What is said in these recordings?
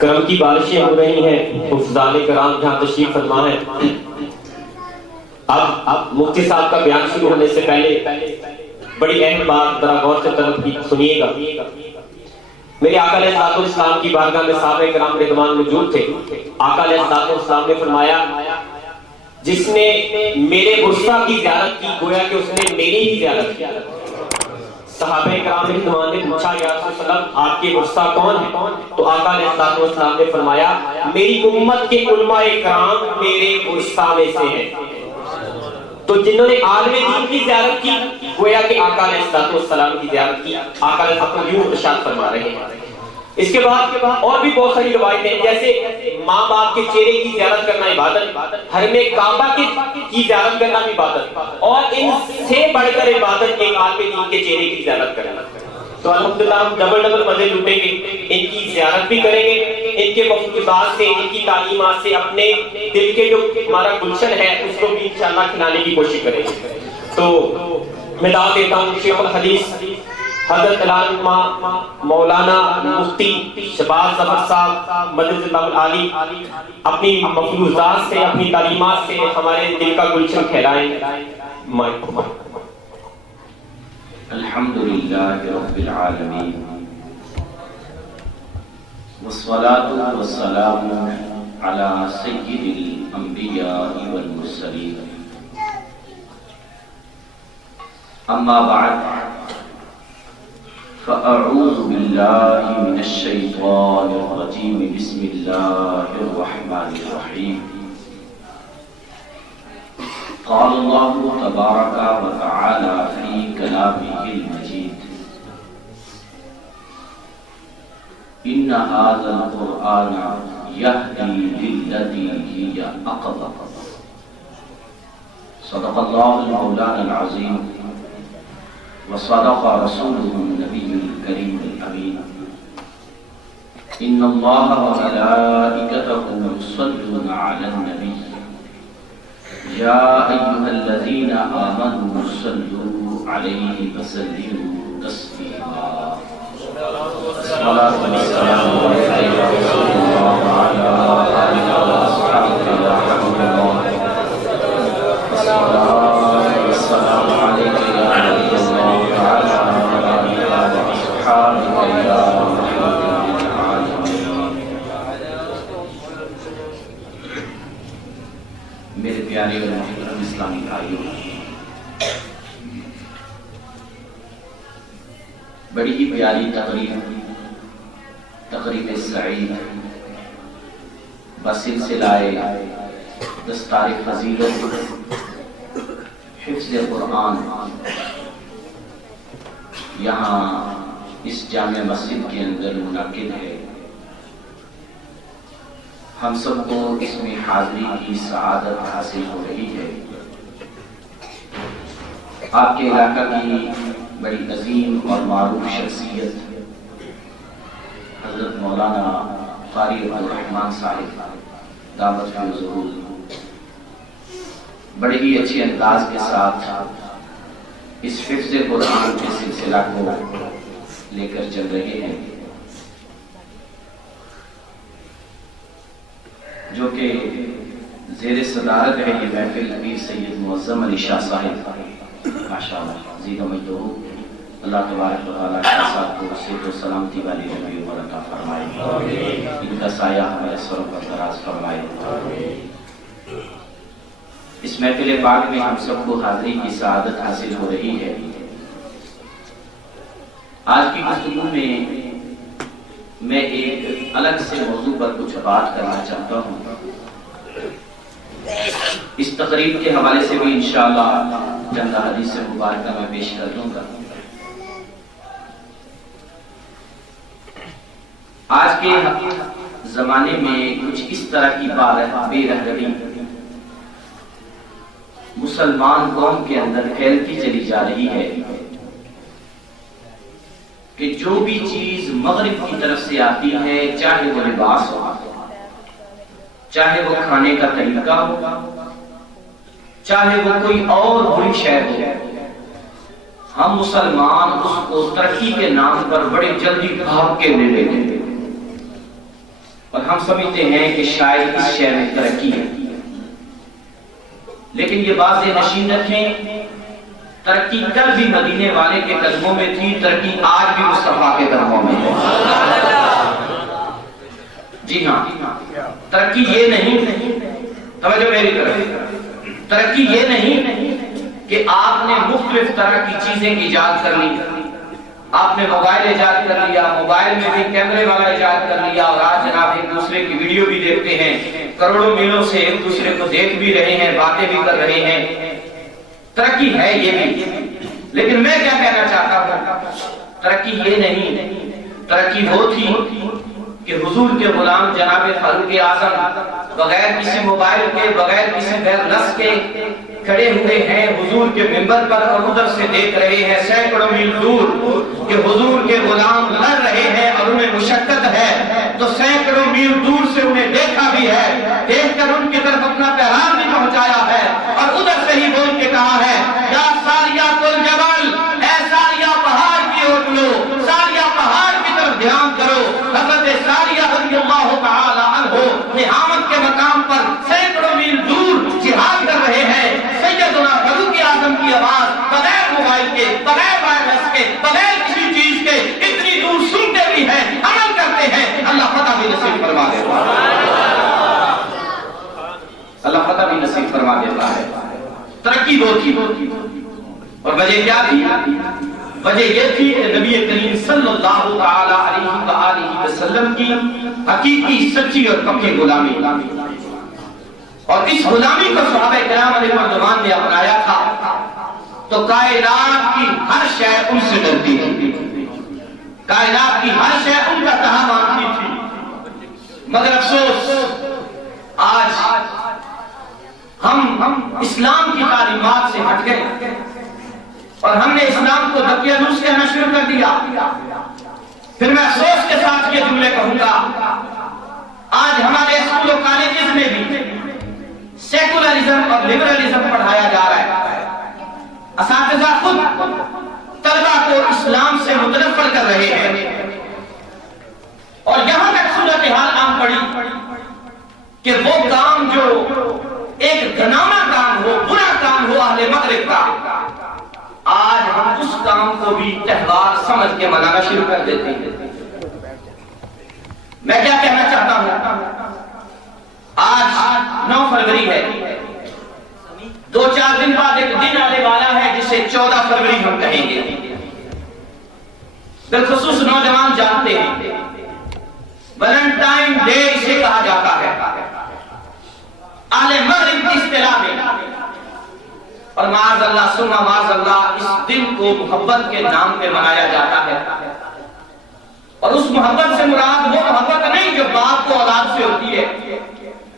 کرم کی بارشیں ہو رہی ہیں، حفظان کرام جہاں تشریف فرما ہے۔ اب مفتی صاحب کا بیان شروع ہونے سے پہلے بڑی اہم بات ذرا غور سے طلب کی سنیے گا۔ میرے آقا علیہ السلام کی بارگاہ میں صحابہ کرام رضوان موجود تھے۔ آقا علیہ السلام نے فرمایا جس نے میرے غصہ کی زیارت کی گویا کہ اس نے میری ہی زیارت کی۔ صحابہ کرام رضوان نے پوچھا یا رسول اللہ آپ کے غصہ کون ہے؟ تو آقا علیہ السلام نے فرمایا میری امت کے علماء کرام میرے غصہ میں سے ہیں۔ تو جنہوں نے عالم دین کی زیارت کی گویا کہ آقا علیہ السلام کی زیارت کی۔ آقا علیہ السلام یوں ارشاد فرما رہے ہیں۔ اس کے بعد اور بھی بہت ساری روایتیں ہیں، جیسے ماں باپ کے چہرے کی زیارت کرنا عبادت، حرم کعبہ کی زیارت کرنا بھی عبادت، اور ان سے بڑھ کر عبادت ایک عالم دین کے چہرے کی زیارت کرنا۔ تو الحمدللہ ہم ڈبل مزے لوٹیں گے، ان کی زیارت بھی کریں گے، ان کے مفروضات سے، ان کی تعلیمات سے اپنے دل کے جو ہمارا گلشن ہے اس کو بھی انشاءاللہ کھلانے کی کوشش کریں گے۔ تو میں دعوت دیتا ہوں شیخ الحدیث حضرت علامہ مولانا مفتی شہباز ظفر صاحب مدد اللہ العالی اپنی مفروضات سے، اپنی تعلیمات سے ہمارے دل کا گلشن پھیلائیں۔ الحمدللہ رب العالمین والصلاة والسلام علی سید الانبیاء والمرسلین، اما بعد فاعوذ باللہ من الشیطان الرجیم، بسم اللہ الرحمن الرحیم۔ قال اللہ تبارک و تعالی فی کلامہ المجید، ان ھذا القرآن یہدی للتی ہی اقوم۔ صدق اللہ المولانا العظیم وصدق رسولہ النبی الکریم الامین۔ ان اللہ وملائکتہ یصلون علی النبی یا ایھا الذین آمنوا صلوا علیہ وسلموا تسلیما۔ الصلاۃ والسلام علیک یا رسول اللہ وعلی آلہ وصحبہ یا حبیب اللہ۔ الصلاۃ والسلام علیک یا حبیب اللہ وعلی آلہ وصحبہ یا رحمۃ للعالمین۔ میرے پیارے اور محترم اسلامی بھائیوں، بڑی ہی پیاری تقریب سعید بسلسلہ دستار فضیلت حفظ قرآن یہاں اس جامع مسجد کے اندر منعقد ہے۔ ہم سب کو اس میں حاضری کی سعادت حاصل ہو رہی ہے۔ آپ کے علاقہ کی بڑی عظیم اور معروف شخصیت حضرت مولانا قاری عبدالرحمن صاحب دعوت فی الظہور بڑے ہی اچھے انداز کے ساتھ اس حفظ قرآن کے سلسلہ کو لے کر چل رہے ہیں، جو کہ زیر صدارت ہے یہ محفل پیر سید معظم علی شاہ صاحب ماشاءاللہ زید و مجدہ۔ اللہ تبارک و تعالیٰ شاہ صاحب کو صحت و سلامتی والی زندگی عمر عطا فرمائے، ان کا سایہ ہمارے سروں پر دراز فرمائے۔ اس محفل پاک میں ہم سب کو حاضری کی سعادت حاصل ہو رہی ہے۔ آج کی گفتگو میں ایک الگ سے موضوع پر کچھ بات کرنا چاہتا ہوں۔ اس تقریب کے حوالے سے بھی انشاءاللہ چند حدیث مبارکہ میں پیش کر دوں گا۔ آج کے زمانے میں کچھ اس طرح کی بے رحمی مسلمان قوم کے اندر پھیلتی چلی جا رہی ہے کہ جو بھی چیز مغرب کی طرف سے آتی ہے، چاہے وہ لباس ہو، چاہے وہ کھانے کا طریقہ ہو، چاہے وہ کوئی اور بری شے ہو، ہم مسلمان اس کو ترقی کے نام پر بڑے جلدی بھاگ کے لے لیتے ہیں اور ہم سمجھتے ہیں کہ شاید اس شہر میں ترقی ہے، لیکن یہ واضح نشین رکھیں، ترقی کل بھی مدینے والے کے قدموں میں تھی، ترقی آج بھی مصطفیٰ کے قدموں میں ہے۔ جی ہاں، ترقی یہ نہیں، توجہ میری طرف، ترقی یہ نہیں کہ آپ نے مختلف طرح کی چیزیں ایجاد کر لی، آپ نے موبائل ایجاد کر لیا، موبائل میں بھی کیمرے والا ایجاد کر لیا، اور آج جناب ایک دوسرے کی ویڈیو بھی دیکھتے ہیں، کروڑوں میلوں سے ایک دوسرے کو دیکھ بھی رہے ہیں، باتیں بھی کر رہے ہیں، ترقی ہے یہ بھی۔ لیکن میں کیا کہنا چاہتا ہوں، ترقی یہ نہیں، ترقی وہ تھی کہ حضور کے غلام جناب فاروق اعظم بغیر کسی موبائل کے، بغیر کسی غیر نس کے کھڑے ہوئے ہیں حضور کے منبر پر، اور ادھر سے دیکھ رہے ہیں سینکڑوں میل دور کہ حضور کے غلام لڑ رہے ہیں اور انہیں مشقت ہے، تو سینکڑوں میل دور سے انہیں دیکھا بھی ہے، دیکھ کر ان کی طرف اپنا پیغام بھی پہنچایا ہے، اور ادھر سے ہی بول کے کہا ہے یا ساریہ الجبل، اے ساریہ پہاڑ کی اور لو، ساریہ پہاڑ کی طرف دھیان کرو۔ حضرت ساریہ رضی اللہ تعالی عنہ نعامت کے مقام پر سینکڑوں میل دور جہاد کر رہے ہیں، سیدنا فاروق اعظم کی آواز بغیر موبائل کے، بغیر وائرس کے، بغیر کسی چیز کے اتنی دور سنتے بھی ہیں، عمل کرتے ہیں۔ اللہ فتح بھی نصیب فرما دیتا ہے، اللہ فتح بھی نصیب فرما دیتا ہے۔ ترقی وہ تھی، اور وجہ کیا تھی؟ وجہ یہ تھی کہ نبی کریم صلی اللہ تعالی علیہ وآلہ وسلم کی حقیقی، سچی اور پکی غلامی، اور اس غلامی کو صحابہ کرام علیہ الرضوان نے اپنایا تھا، تو کائنات کی ہر شے ان سے ڈرتی تھی، کائنات کی ہر شے ان کا کہا مانتی تھی۔ مگر افسوس آج ہم اسلام کی تعلیمات سے ہٹ گئے، اور ہم نے اسلام کو دقیانوس کہنا شروع کر دیا۔ پھر میں افسوس کے ساتھ یہ جملے کہوں گا، آج ہمارے اسکول و کالجز میں بھی سیکولرزم اور لبرلزم پڑھایا جا رہا ہے، اساتذہ خود طلبہ کو اسلام سے متنفر کر رہے ہیں، اور یہاں تک صورتحال عام پڑی کہ وہ کام جو ایک گنانا کام ہو، برا کام ہو اہل مغرب کا، آج ہم اس کام کو بھی تہوار سمجھ کے منانا شروع کر دیتے ہیں۔ میں کیا کہنا چاہتا ہوں، آج 9 فروری ہے، 2-4 دن بعد ایک دن آنے والا ہے جسے 14 فروری ہم کہیں گے۔ بالخصوص نوجوان جانتے ہیں، ویلنٹائن ڈے اسے کہا جاتا ہے اہل مغرب کی اصطلاح میں، اور معاذ اللہ ثم معاذ اللہ اس دن کو محبت کے نام پہ منایا جاتا ہے، اور اس محبت سے مراد وہ محبت نہیں جو باپ کو اولاد سے ہوتی ہے،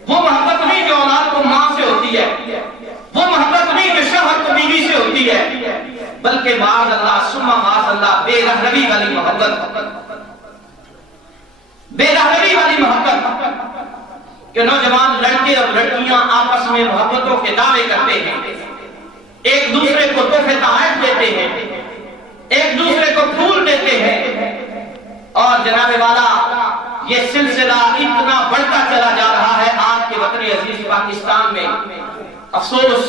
وہ محبت نہیں جو اولاد کو ماں سے ہوتی ہے، وہ محبت نہیں جو شوہر کو بیوی سے ہوتی ہے، بلکہ معاذ اللہ ثم معاذ اللہ بے رحمی والی محبت، بے رحمی والی محبت، کہ نوجوان لڑکے اور لڑکیاں آپس میں محبتوں کے دعوے کرتے ہیں، ایک دوسرے کو تحفے تحائف دیتے ہیں، ایک دوسرے کو پھول دیتے ہیں، اور جناب والا یہ سلسلہ اتنا بڑھتا چلا جا رہا ہے آج کے وطن عزیز پاکستان میں۔ افسوس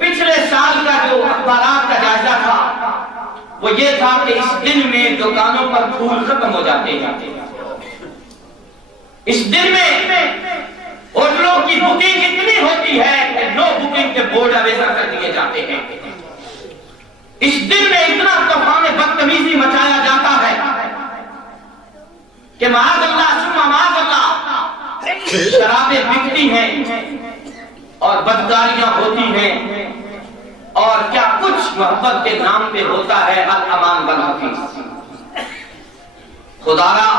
پچھلے سال کا جو اخبارات کا جائزہ تھا وہ یہ تھا کہ اس دن میں دکانوں پر پھول ختم ہو جاتے ہیں، اس دن میں ہوٹلوں کی بکنگ اتنی ہوتی ہے کہ نو بکنگ کے بورڈ اویزہ کر دیے جاتے ہیں، اس دن میں اتنا طوفان بدتمیزی مچایا جاتا ہے کہ معاذ اللہ ثم معاذ اللہ شرابیں بکتی ہیں اور بدکاریاں ہوتی ہیں، اور کیا کچھ محبت کے نام پہ ہوتا ہے الامان والحفیظ۔ خدا را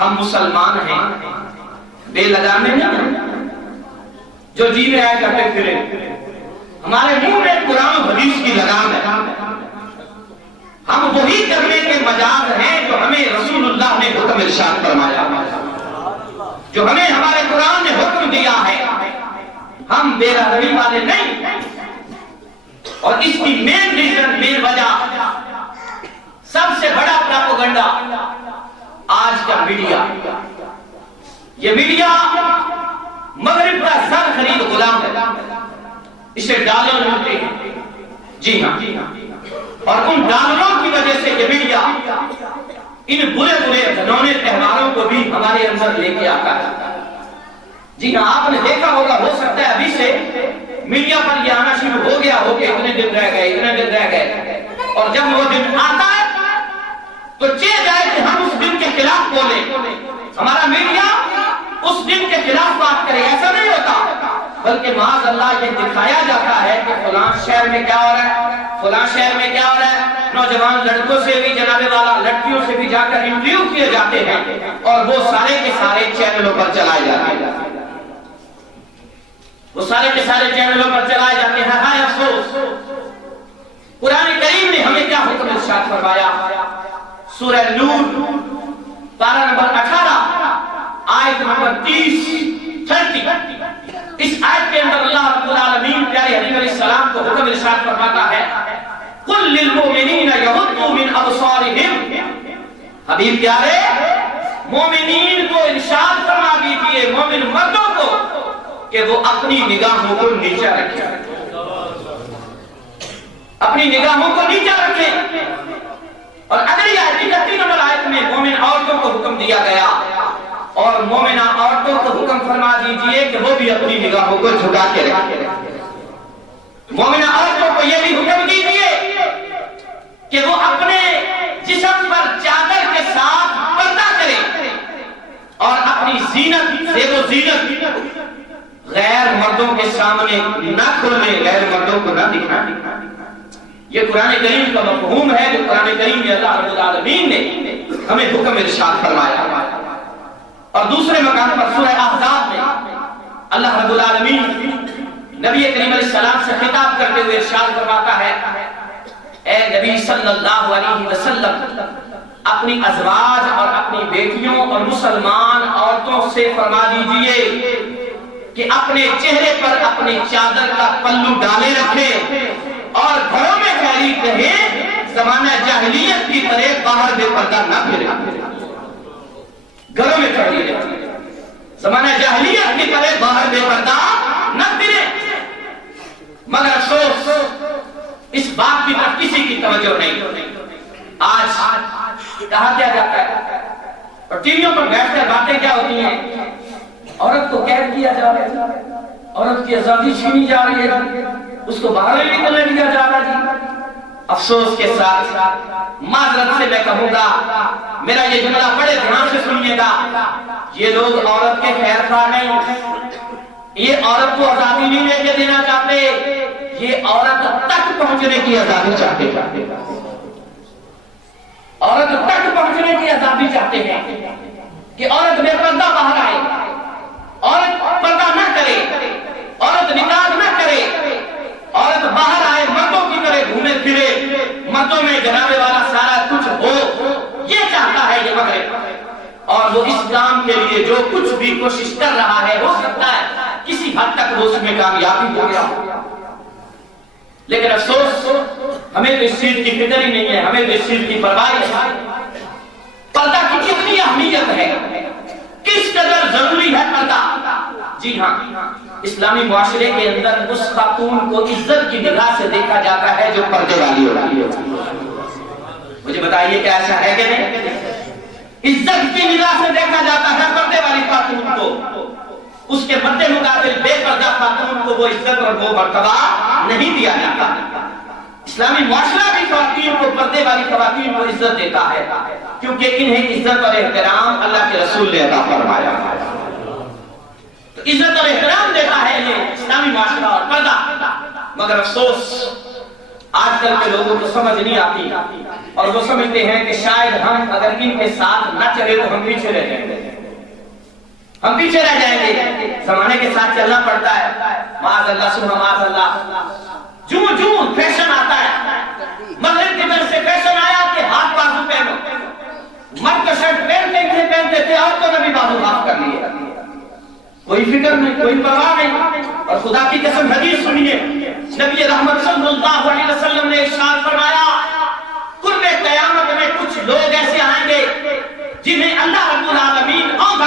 ہم مسلمان ہیں، بے لگامے نہیں جو جی میں آئے کرتے پھرے، ہمارے منہ میں قرآن و حدیث کی لگام ہے، ہم وہی کرنے کے مجاز ہیں جو ہمیں رسول اللہ نے حکم ارشاد فرمایا، جو ہمیں ہمارے قرآن نے حکم دیا ہے، ہم بے رحمی والے نہیں۔ اور اس کی مین ریزن، مین وجہ، سب سے بڑا پراپوگنڈا آج کا میڈیا، یہ میڈیا مغرب کا زر خرید غلام ہے، اسے ڈالر ملتے ہیں، جی ہاں، اور ان ڈالروں کی وجہ سے یہ میڈیا ان برے برے گھنونے تہواروں کو بھی ہمارے اندر لے کے آتا ہے۔ جی ہاں، آپ نے دیکھا ہوگا، ہو سکتا ہے ابھی سے میڈیا پر یہ آنا شروع ہو گیا ہو کہ اتنے دن رہ گئے، اتنے دن رہ گئے، اور جب وہ دن آتا ہے تو چاہے جائے کہ ہم اس دن کے خلاف بولیں، ہمارا میڈیا اس دن کے خلاف بات کرے، ایسا نہیں ہوتا، بلکہ معاذ اللہ یہ دکھایا جاتا ہے کہ فلاں شہر میں کیا ہو رہا ہے، فلاں شہر میں کیا ہو رہا ہے۔ نوجوان لڑکوں سے بھی جناب والا لڑکیوں سے بھی جا کر انٹرویو کیے جاتے ہیں اور وہ سارے کے سارے چینلوں پر چلائے جاتے ہیں، وہ سارے کے سارے چینلوں پر چلائے جاتے ہیں۔ ہائے افسوس، قرآن کریم نے ہمیں کیا حکم ارشاد فرمایا؟ سورہ نور پارہ نمبر 18 آیت نمبر 30 اس آیت کے اندر اللہ رب العالمین پیارے حبیب علیہ السلام کو حکم ارشاد فرماتا ہے، قُلْ لِلْمُؤْمِنِينَ يَغُضُّوا مِنْ أَبْصَارِهِمْ، حبیب پیارے مومنین کو ارشاد فرما دیجئے، مومن مردوں کو، کہ وہ اپنی نگاہوں کو نیچا رکھیں، اپنی نگاہوں کو نیچا رکھیں۔ اور اگلی آیت 31 نمبر آیت میں مومن عورتوں کو حکم دیا گیا، اور مومنہ عورتوں کو حکم فرما دیجئے کہ وہ بھی اپنی نگاہوں کو جھکا کے رکھیں۔ مومنہ عورتوں کو یہ بھی حکم دیجئے کہ وہ اپنے جسم پر چادر کے ساتھ پردہ کریں اور اپنی زینت، زیب و زینت غیر مردوں کے سامنے نہ کھولیں، غیر مردوں کو نہ دکھائیں۔ یہ قرآن کریم کا مفہوم ہے جو قرآن کریم میں اللہ رب العالمین نے ہمیں حکم ارشاد فرمایا۔ اور دوسرے مقام پر سورہ احزاب میں اللہ رب العالمین نبی کریم علیہ السلام سے خطاب کرتے ہوئے ارشاد فرماتا ہے، اے نبی صلی اللہ علیہ وسلم اپنی ازواج اور اپنی بیٹیوں اور مسلمان عورتوں سے فرما دیجئے کہ اپنے چہرے پر اپنی چادر کا پلو ڈالے رکھیں اور گھروں میں خیریت رہیں، زمانہ جاہلیت کی طرح باہر بے پردہ نہ پھریں، گھروں میں خیریت رہیں، زمانہ جاہلیت کی طرح باہر بے پردہ نہ پھریں۔ مگر افسوس اس بات کی طرف کسی کی توجہ نہیں۔ آج کہا کیا جاتا ہے اور ٹی ویوں پر بیٹھ کر باتیں کیا ہوتی ہیں، عورت کو قید کیا جا رہا ہے، عورت کی آزادی چھینی جا رہی ہے، اس کو باہر نہیں نکلنے دیا جا رہا جی۔ افسوس کے ساتھ معذرت سے میں کہوں گا، میرا یہ جملہ بڑے دھیان سے سنیے گا، یہ لوگ عورت کے خیر خواہ نہیں، یہ عورت کو آزادی نہیں لے کے دینا چاہتے، یہ عورت تک پہنچنے کی آزادی چاہتے ہیں، عورت تک پہنچنے کی آزادی چاہتے ہیں کہ عورت بے پردہ باہر آئے، عورت پردہ نہ کرے، عورت نکاح نہ کرے، عورت باہر آئے، مردوں کی طرح گھومے پھرے، مردوں میں جناب والا سارا کچھ ہو، یہ چاہتا ہے یہ مغرب۔ اور وہ اسلام کے لیے جو کچھ بھی کوشش کر رہا ہے، ہو سکتا ہے کسی حد تک وہ اس میں کامیابی ہو گیا، لیکن افسوس ہمیں تو اس چیز کی فکر ہی نہیں ہے، ہمیں تو اس چیز کی پرواہ ہے۔ پردہ کی کتنی اہمیت ہے، کس قدر ضروری ہے پردہ؟ جی ہاں، اسلامی معاشرے کے اندر اس خاتون کو عزت کی نگاہ سے دیکھا جاتا ہے جو پردے والی ہوتی ہے۔ مجھے بتائیے کہ ایسا ہے کہ نہیں؟ عزت کی نگاہ سے دیکھا جاتا ہے پردے والی خاتون کو، اس کے مد مقابل بے پردہ خاتون کو وہ عزت اور وہ مرتبہ نہیں دیا جاتا۔ اسلامی معاشرہ بھی خواتین کو، پردے والی خواتین کو عزت دیتا ہے کیونکہ انہیں عزت اور احترام اللہ کے رسول نے عطا فرمایا۔ تو عزت اور احترام دیتا ہے یہ اسلامی معاشرہ اور پردہ، مگر افسوس آج کل کے لوگوں کو سمجھ نہیں آتی اور وہ سمجھتے ہیں کہ شاید ہم اگر ان کے ساتھ نہ چلے تو ہم پیچھے رہ جائیں گے، ہم پیچھے رہ جائیں گے، زمانے کے ساتھ چلنا پڑتا ہے۔ معاذ اللہ سبحان معاذ اللہ، جوں فیشن آتا ہے، مغرب کی طرف سے فیشن آیا کہ ہاتھ بازو پہنو، مرد کا شرٹ پہنتے تھے، عورتوں نے بھی بازو ہاتھ کر لیے، کوئی فکر نہیں، کوئی پرواہ نہیں۔ اور خدا کی قسم حدیث سنیے، نبی رحمت صلی اللہ علیہ وسلم نے ارشاد فرمایا، قرب قیامت میں کچھ لوگ ایسے آئیں گے جنہیں اللہ رب العالمین اوندھا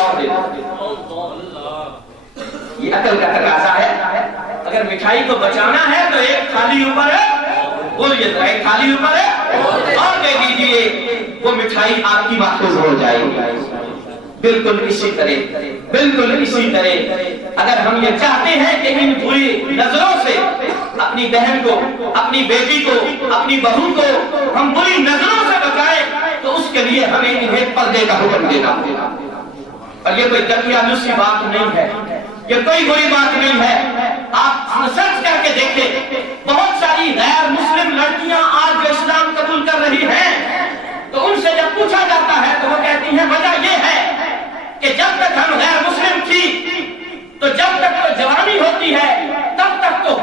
اور دے دو. یہ عقل کا تقاضا ہے. اگر مٹھائی کو بچانا ہے تو ایک تھالی اوپر بولیے ذرا, ایک تھالی اوپر اور دے دیجیے, وہ مٹھائی آپ کی محفوظ ہو جائے گی. بالکل اسی طرح اگر ہم یہ چاہتے ہیں کہ ان بری نظروں سے اپنی بہن کو, اپنی بیٹی کو, اپنی بہو کو ہم بری نظروں سے بچائیں تو اس کے لیے ہمیں انہیں پردے کا حکم دینا. اور یہ کوئی دقیانوس سی بات نہیں ہے, یہ کوئی بری بات نہیں ہے. آپ سرچ کر کے دیکھیں, بہت ساری غیر مسلم لڑکیاں آج جو اسلام قبول کر رہی ہیں تو ان سے جب پوچھا جاتا ہے تو وہ کہتی ہیں وجہ یہ ہے کہ جب تک ہم غیر مسلم تھی تو جب تک تو جوانی ہوتی ہے تب تک تو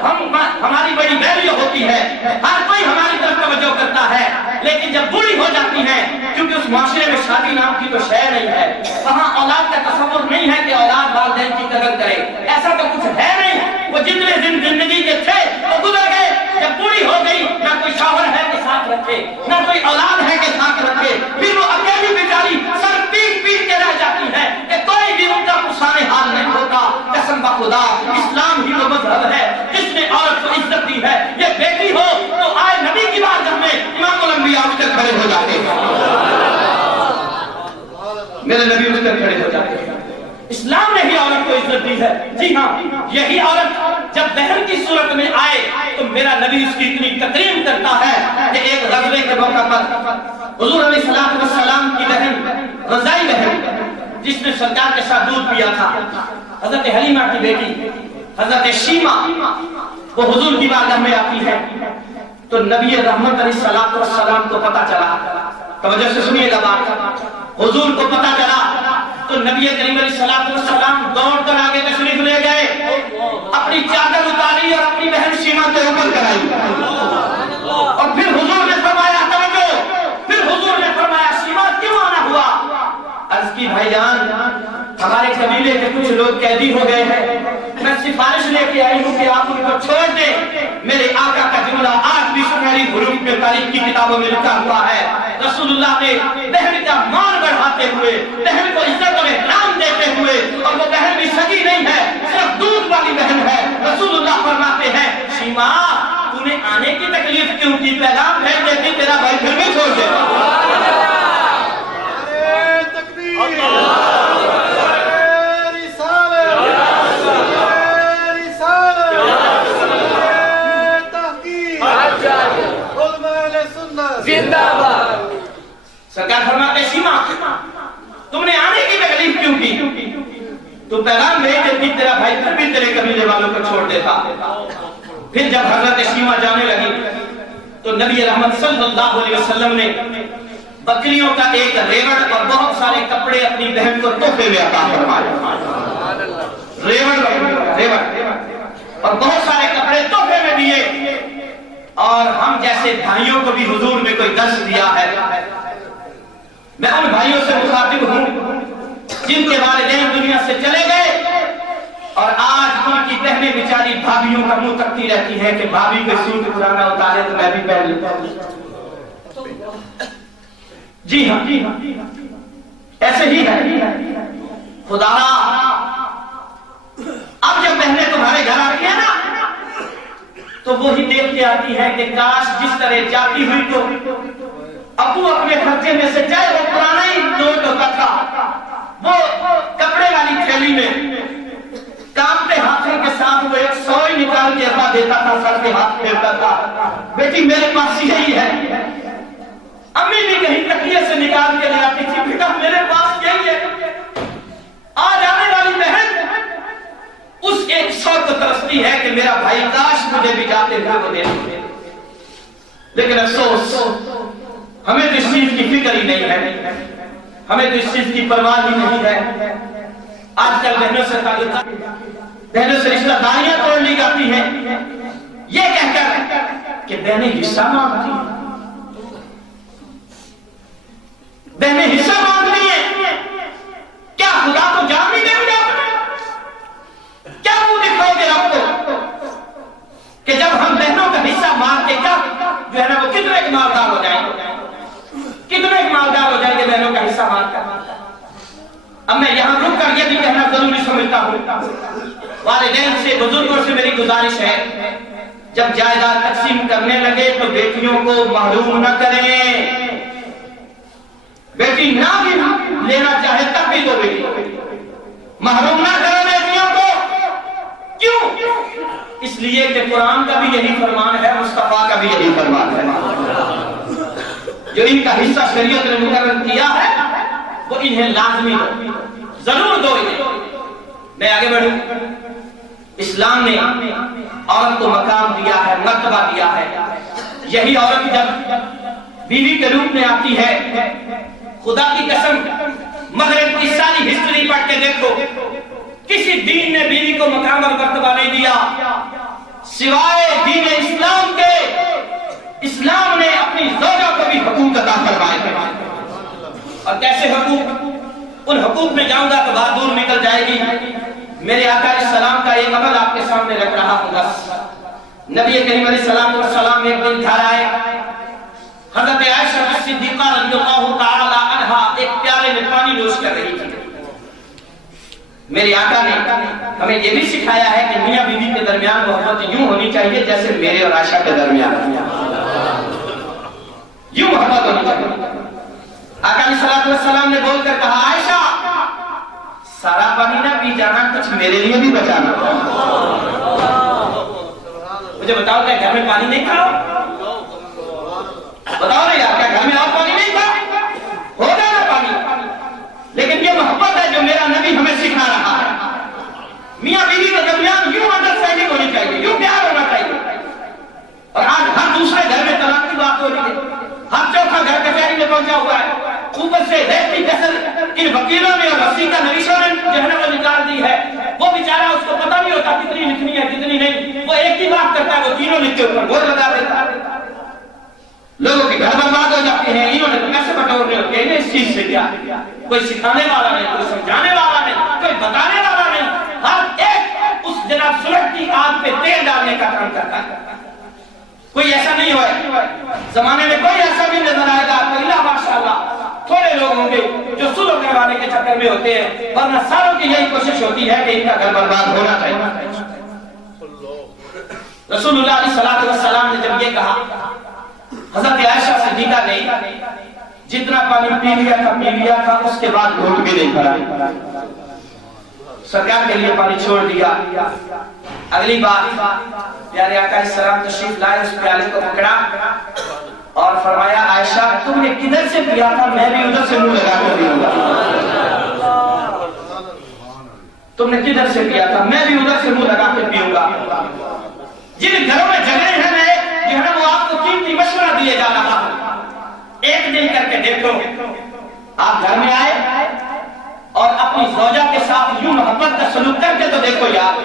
ہماری بڑی ویلیو ہوتی ہے, ہر کوئی ہماری طرف توجہ کرتا ہے, لیکن جب بوڑھی ہو جاتی ہے کیونکہ اس معاشرے میں شادی نام کی تو شے نہیں ہے, وہاں اولاد کا تصور نہیں ہے کہ اولاد والدین کی قدر کرے, ایسا تو کچھ ہے نہیں. وہ جتنے دن زندگی کے تھے وہ گزر گئے. جب بوڑھی ہو گئی نہ کوئی شوہر ہے کہ ساتھ رکھے, نہ کوئی اولاد ہے کہ ساتھ رکھے, پھر وہ اکیلی بیچاری سر پیٹ پیٹ کے رہ جاتی ہے کہ کوئی بھی ان کا پسانے حال نہیں ہوتا. قسم بخدا اسلام ہی وہ مذہب ہے جس نے عورت کو عزت دی ہے. یہ بیٹی ہو تو آئے نبی کی بارگاہ میں امام الانبیاء اٹھ کر کھڑے ہو جاتے ہیں, میرے نبی اٹھ کر کھڑے ہو جاتے ہیں. اسلام نے ہی عورت کو عزت دی ہے. جی ہاں, یہی عورت جب بہن کی صورت میں آئے تو میرا نبی اس کی اتنی تکریم کرتا ہے کہ ایک غزوے کے موقع پر حضور علیہ السلام کی بہن رضائی بہن جس نے سرکار کے ساتھ دودھ پیا تھا, حضرت حلیمہ کی بیٹی حضرت شیمہ, وہ حضور کی بارگاہ میں آتی ہے تو نبی رحمت علیہ السلام کو پتا چلا. توجہ سے سنیے گا بات. حضور کو پتا چلا تو نبی کریم علیہ السلام دوڑ کر آگے تشریف لے گئے, اپنی چادر اتاری اور اپنی بہن شیمہ کے اوپر کرائی, اور پھر حضور نے فرمایا توجہ, پھر حضور نے فرمایا شیمہ کیوں آنا ہوا؟ عرض کی بھائی جان ہمارے قبیلے کے کچھ لوگ قیدی ہو گئے ہیں, میں سفارش لے کے آئی ہوں کہ آپ ان کو چھوڑ دیں. میرے آقا کا جملہ آج بھی سنہری حروف میں تاریخ کی کتابوں میں لکھا ہوا ہے. رسول اللہ نے بہن کا مان بڑھاتے ہوئے, بہن کو عزت اور احترام دیتے ہوئے, اور وہ بہن بھی سگی نہیں ہے, صرف دودھ والی بہن ہے. رسول اللہ فرماتے ہیں شیمہ تو نے آنے کی تکلیف کیوں کی, پیغام بھیج دیتی تیرا بھائی پھر بھی چھوڑ دے. سرکار فرماتے شیمہ تم نے آنے کی تکلیف کیوں کی, تو پیغام بھیج دیتی تیرا بھائی پھر بھی تیرے قبیلے والوں کو چھوڑ دیتا. پھر جب حضرت شیمہ جانے لگی تو نبی رحمت صلی اللہ علیہ وسلم نے بکریوں کا ایک ریوڑ اور بہت سارے کپڑے اپنی بہن کو تحفے میں عطا فرمائے. ریوڑ اور بہت سارے کپڑے تحفے میں دیے. اور ہم جیسے بھائیوں کو بھی حضور نے کوئی درس دیا ہے. میں ان بھائیوں سے مخاطب ہوں جن کے والدین دنیا سے چلے گئے اور آج ان کی بہنیں بیچاری بھابھیوں کا منہ تکتی رہتی ہیں کہ بھابھی کوئی سوٹ پرانا اتارے تو میں بھی پہن لیتا ہوں. جی ہاں ایسے ہی ہے. خدا اب جب بہنیں تمہارے گھر آتی ہیں نا تو وہی دیکھ کے آتی ہے کہ کاش جس طرح جاتی ہوئی تو ابو اپنے خرچے میں سے, چاہے وہ پرانا ہی نوٹ ہوتا تھا, وہ کپڑے والی تھیلی میں کانپتے ہاتھوں کے ساتھ وہ 100 ہی نکال کے ابا دیتا تھا, سر کے ہاتھ پھیرتا تھا, بیٹی میرے پاس یہی ہے. امی بھی کہیں تکیے سے نکال کے لے آتی تھی, بیٹا میرے پاس یہی ہے. آج آنے والی بہن اس 100 کو ترستی ہے کہ میرا بھائی کاش مجھے بھی جاتے ہوئے وہ دے. لیکن افسوس ہمیں تو اس چیز کی فکر ہی نہیں ہے, ہمیں تو اس چیز کی پرواہ ہی نہیں ہے. آج کل بہنوں سے تعلقات, بہنوں سے رشتہ داریاں توڑ لی جاتی ہیں یہ کہہ کر کہ بہنیں حصہ مانگتی ہیں, بہنیں حصہ مانگتی ہیں. کیا خدا کو جان نہیں دیں گے؟ کیا منہ دکھاؤ گے رب کو کہ جب ہم بہنوں کا حصہ مانگ کے کیا جو ہے نا وہ کتنے مالدار ہو جائیں گے, کتنے مالدار ہو جائیں گے بہنوں کا حصہ مانگ کر. اب میں یہاں رک کر یہ بھی کہنا ضروری سمجھتا ہوں، والدین سے، بزرگوں سے میری گزارش ہے، جب جائیداد تقسیم کرنے لگے تو بیٹیوں کو محروم نہ کریں۔ بیٹی نہ بھی لینا چاہے تب بھی دو، بیٹی محروم نہ کریں بیٹیوں کو۔ کیوں؟ اس لیے کہ قرآن کا بھی یہی فرمان ہے، مصطفیٰ کا بھی یہی فرمان ہے، جو ان کا حصہ شریعت نے مقرر کیا ہے وہ انہیں لازمی دو، ضرور دو انہیں۔ میں آگے بڑھوں، اسلام نے عورت کو مقام دیا ہے، مرتبہ دیا ہے۔ یہی عورت جب بیوی کے روپ میں آتی ہے، خدا کی قسم مغرب کی ساری ہسٹری پڑھ کے دیکھو، کسی دین نے بیوی کو مقام اور مرتبہ نہیں دیا سوائے دین اسلام کے۔ اسلام نے اپنی زوجہ کو بھی حقوق عطا فرمائے ہیں، اور کیسے حقوق؟ ان حقوق میں جاؤں گا تو بات دور نکل جائے گی۔ میرے آقا علیہ السلام کا ایک عمل آپ کے سامنے رکھ رہا ہوں بس۔ نبی کریم علیہ السلام ایک دن گھر آئے، حضرت عائشہ صدیقہ رضی اللہ تعالی عنہا ایک پیالے میں پانی نوش کر رہی تھی۔ میرے آقا نے ہمیں یہ بھی سکھایا ہے کہ میاں بیوی کے درمیان محبت یوں ہونی چاہیے جیسے میرے اور عائشہ کے درمیان، یوں محبت ہونی چاہیے۔ آقا علیہ السلام نے بول کر کہا، عائشہ سارا پانی نہ پی جانا، کچھ میرے لیے بھی بچانا۔ مجھے بتاؤ کیا گھر میں پانی نہیں کھاؤ؟ بتاؤ نا یار، کیا گھر میں اور پانی نہیں کھا؟ ہو جانا پانی۔ لیکن یہ محبت ہے جو میرا نبی ہمیں سکھا رہا ہے۔ میاں بیوی کے درمیان یوں انڈرسٹینڈنگ ہونی چاہیے، یوں پیار ہونا چاہیے۔ اور آج ہر دوسرے گھر میں طلاق کی بات ہو رہی ہے، ہر چوتھا گھر کچہری میں پہنچا ہوا ہے۔ اوپر سے ریت کی کسر ان وکیلوں نے اور رسی کا نویسوں نے جہنم میں نکال دی ہے۔ وہ بیچارہ اس کو پتہ نہیں ہوتا کتنی لکھنی ہے کتنی نہیں، وہ ایک ہی بات کرتا ہے، وہ تینوں لکھ کے اوپر بورڈ لگا دیتا ہے۔ لوگوں کے گھر برباد ہو جاتے ہیں، انہوں نے پیسے بٹورنے ہوتے ہیں۔ اس چیز سے کیا؟ کوئی سکھانے والا نہیں، کوئی سمجھانے والا نہیں، کوئی بتانے والا نہیں، ہر ایک اس جناب سلٹ کی آگ پہ تیل ڈالنے کا کام کرتا ہے۔ کوئی ایسا نہیں ہوا زمانے میں، کوئی ایسا بھی نظر آئے گا آپ کو، اللہ ماشاءاللہ تھوڑے لوگ ہوں گے جو سلو کروانے کے چکر میں ہوتے ہیں، ورنہ ساروں کی یہی کوشش ہوتی ہے کہ ان کا گھر برباد ہونا چاہیے۔ رسول اللہ علیہ السلام نے جب یہ کہا، حضرت عائشہ صدیقہ نے جتنا پانی پی لیا تھا اس کے بعد گھونٹ بھی نہیں بھرا، سرکار کے لیے پانی چھوڑ دیا۔ اگلی بات، پیارے آقا علیہ السلام تشریف لائے، اس پیالے کو پکڑا اور فرمایا، عائشہ تم نے کدھر سے پیا تھا؟ میں بھی ادھر سے منہ لگا کر پیوں گا۔ تم نے کدھر سے پیا تھا؟ میں بھی ادھر سے منہ لگا کے پیوں گا۔ جن گھروں میں جھگڑے ہیں وہ آپ کو قیمتی مشورہ دیے جا رہا ہے۔ ایک دن کر کے دیکھو، آپ گھر میں آئے اور اپنی زوجہ کے ساتھ یوں محبت کا سلوک کر کے تو دیکھو یار،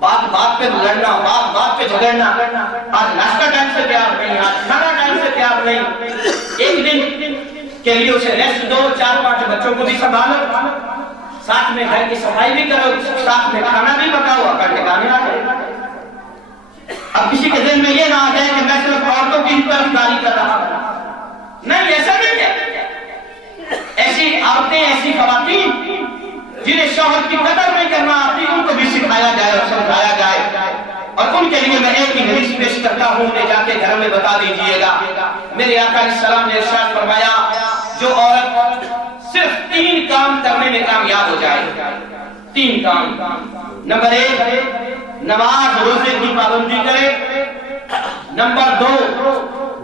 بات بات پہ لڑنا، بات بات پہ جھگڑنا، آج ناشتہ ٹائم سے تیار نہیں، آج کھانا ٹائم سے تیار نہیں۔ ایک دن کے لیے اسے ریسٹ دو، 4-5 بچوں کو بھی سنبھالو، ساتھ میں گھر کی صفائی بھی کرو، ساتھ میں کھانا بھی پکاؤ، اکڑ ٹکانے آ جائے۔ اب کسی کے دل میں یہ نہ آ جائے کہ میں صرف عورتوں کی طرفداری کر رہا ہوں، نہیں، ایسا نہیں ہے۔ ایسی عورتیں، ایسی خواتین جنہیں شوہر کی قدر نہیں کرنا آتی، ان کو بھی سکھایا جائے اور سمجھایا جائے۔ اور ان کے لیے میں ایک ہی حدیث پیش کرتا ہوں، لے جا کے گھر میں بتا دیجئے گا۔ میرے آقا علیہ السلام نے ارشاد فرمایا، جو عورت صرف 3 کام کرنے میں کامیاب ہو جائے، 3 کام۔ نمبر 1، نماز روزے کی پابندی کرے۔ نمبر 2،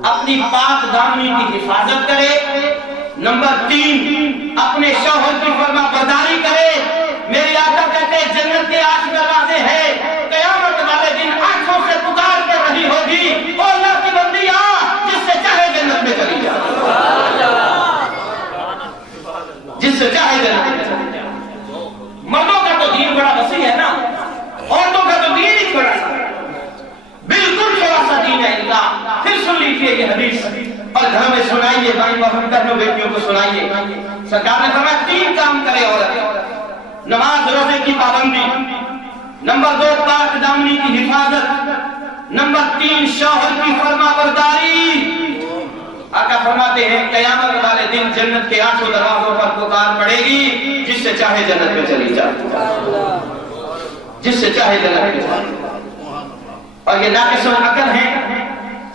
اپنی پاک دامنی کی حفاظت کرے۔ نمبر 3، اپنے شوہر کی فرما برداری کرے۔ میرے آقا کہتے ہیں جنت کے 8 دروازے ہیں، قیامت والے دن آنکھوں سے پکار کر رہی ہوگی، او اللہ کی بندی آ، جس سے چاہے جنت میں چلی جا، جس سے چاہے جنت میں چلی جا۔ مردوں کا تو دین بڑا وسیع ہے نا، عورتوں کا تو دین ہی بڑا سا، بالکل تھوڑا سا دین ہے ان کا۔ پھر سن لیجیے یہ حدیث اور گھر میں سنائیے، بھائی بہنوں بیٹیوں کو سنائیے۔ سرکار نے فرمایا 3 کام کرے عورت، نماز روزے کی پابندی، نمبر 2 پاک دامنی کی حفاظت، نمبر 3 شوہر کی فرما برداری۔ آقا فرماتے ہیں قیامت والے دن جنت کے 8 دروازوں پر پکار پڑے گی، جس چاہے جنت میں چلی جائے، جس سے چاہے جنت میں چلی جائے۔ اور یہ ناقص العقل ہیں۔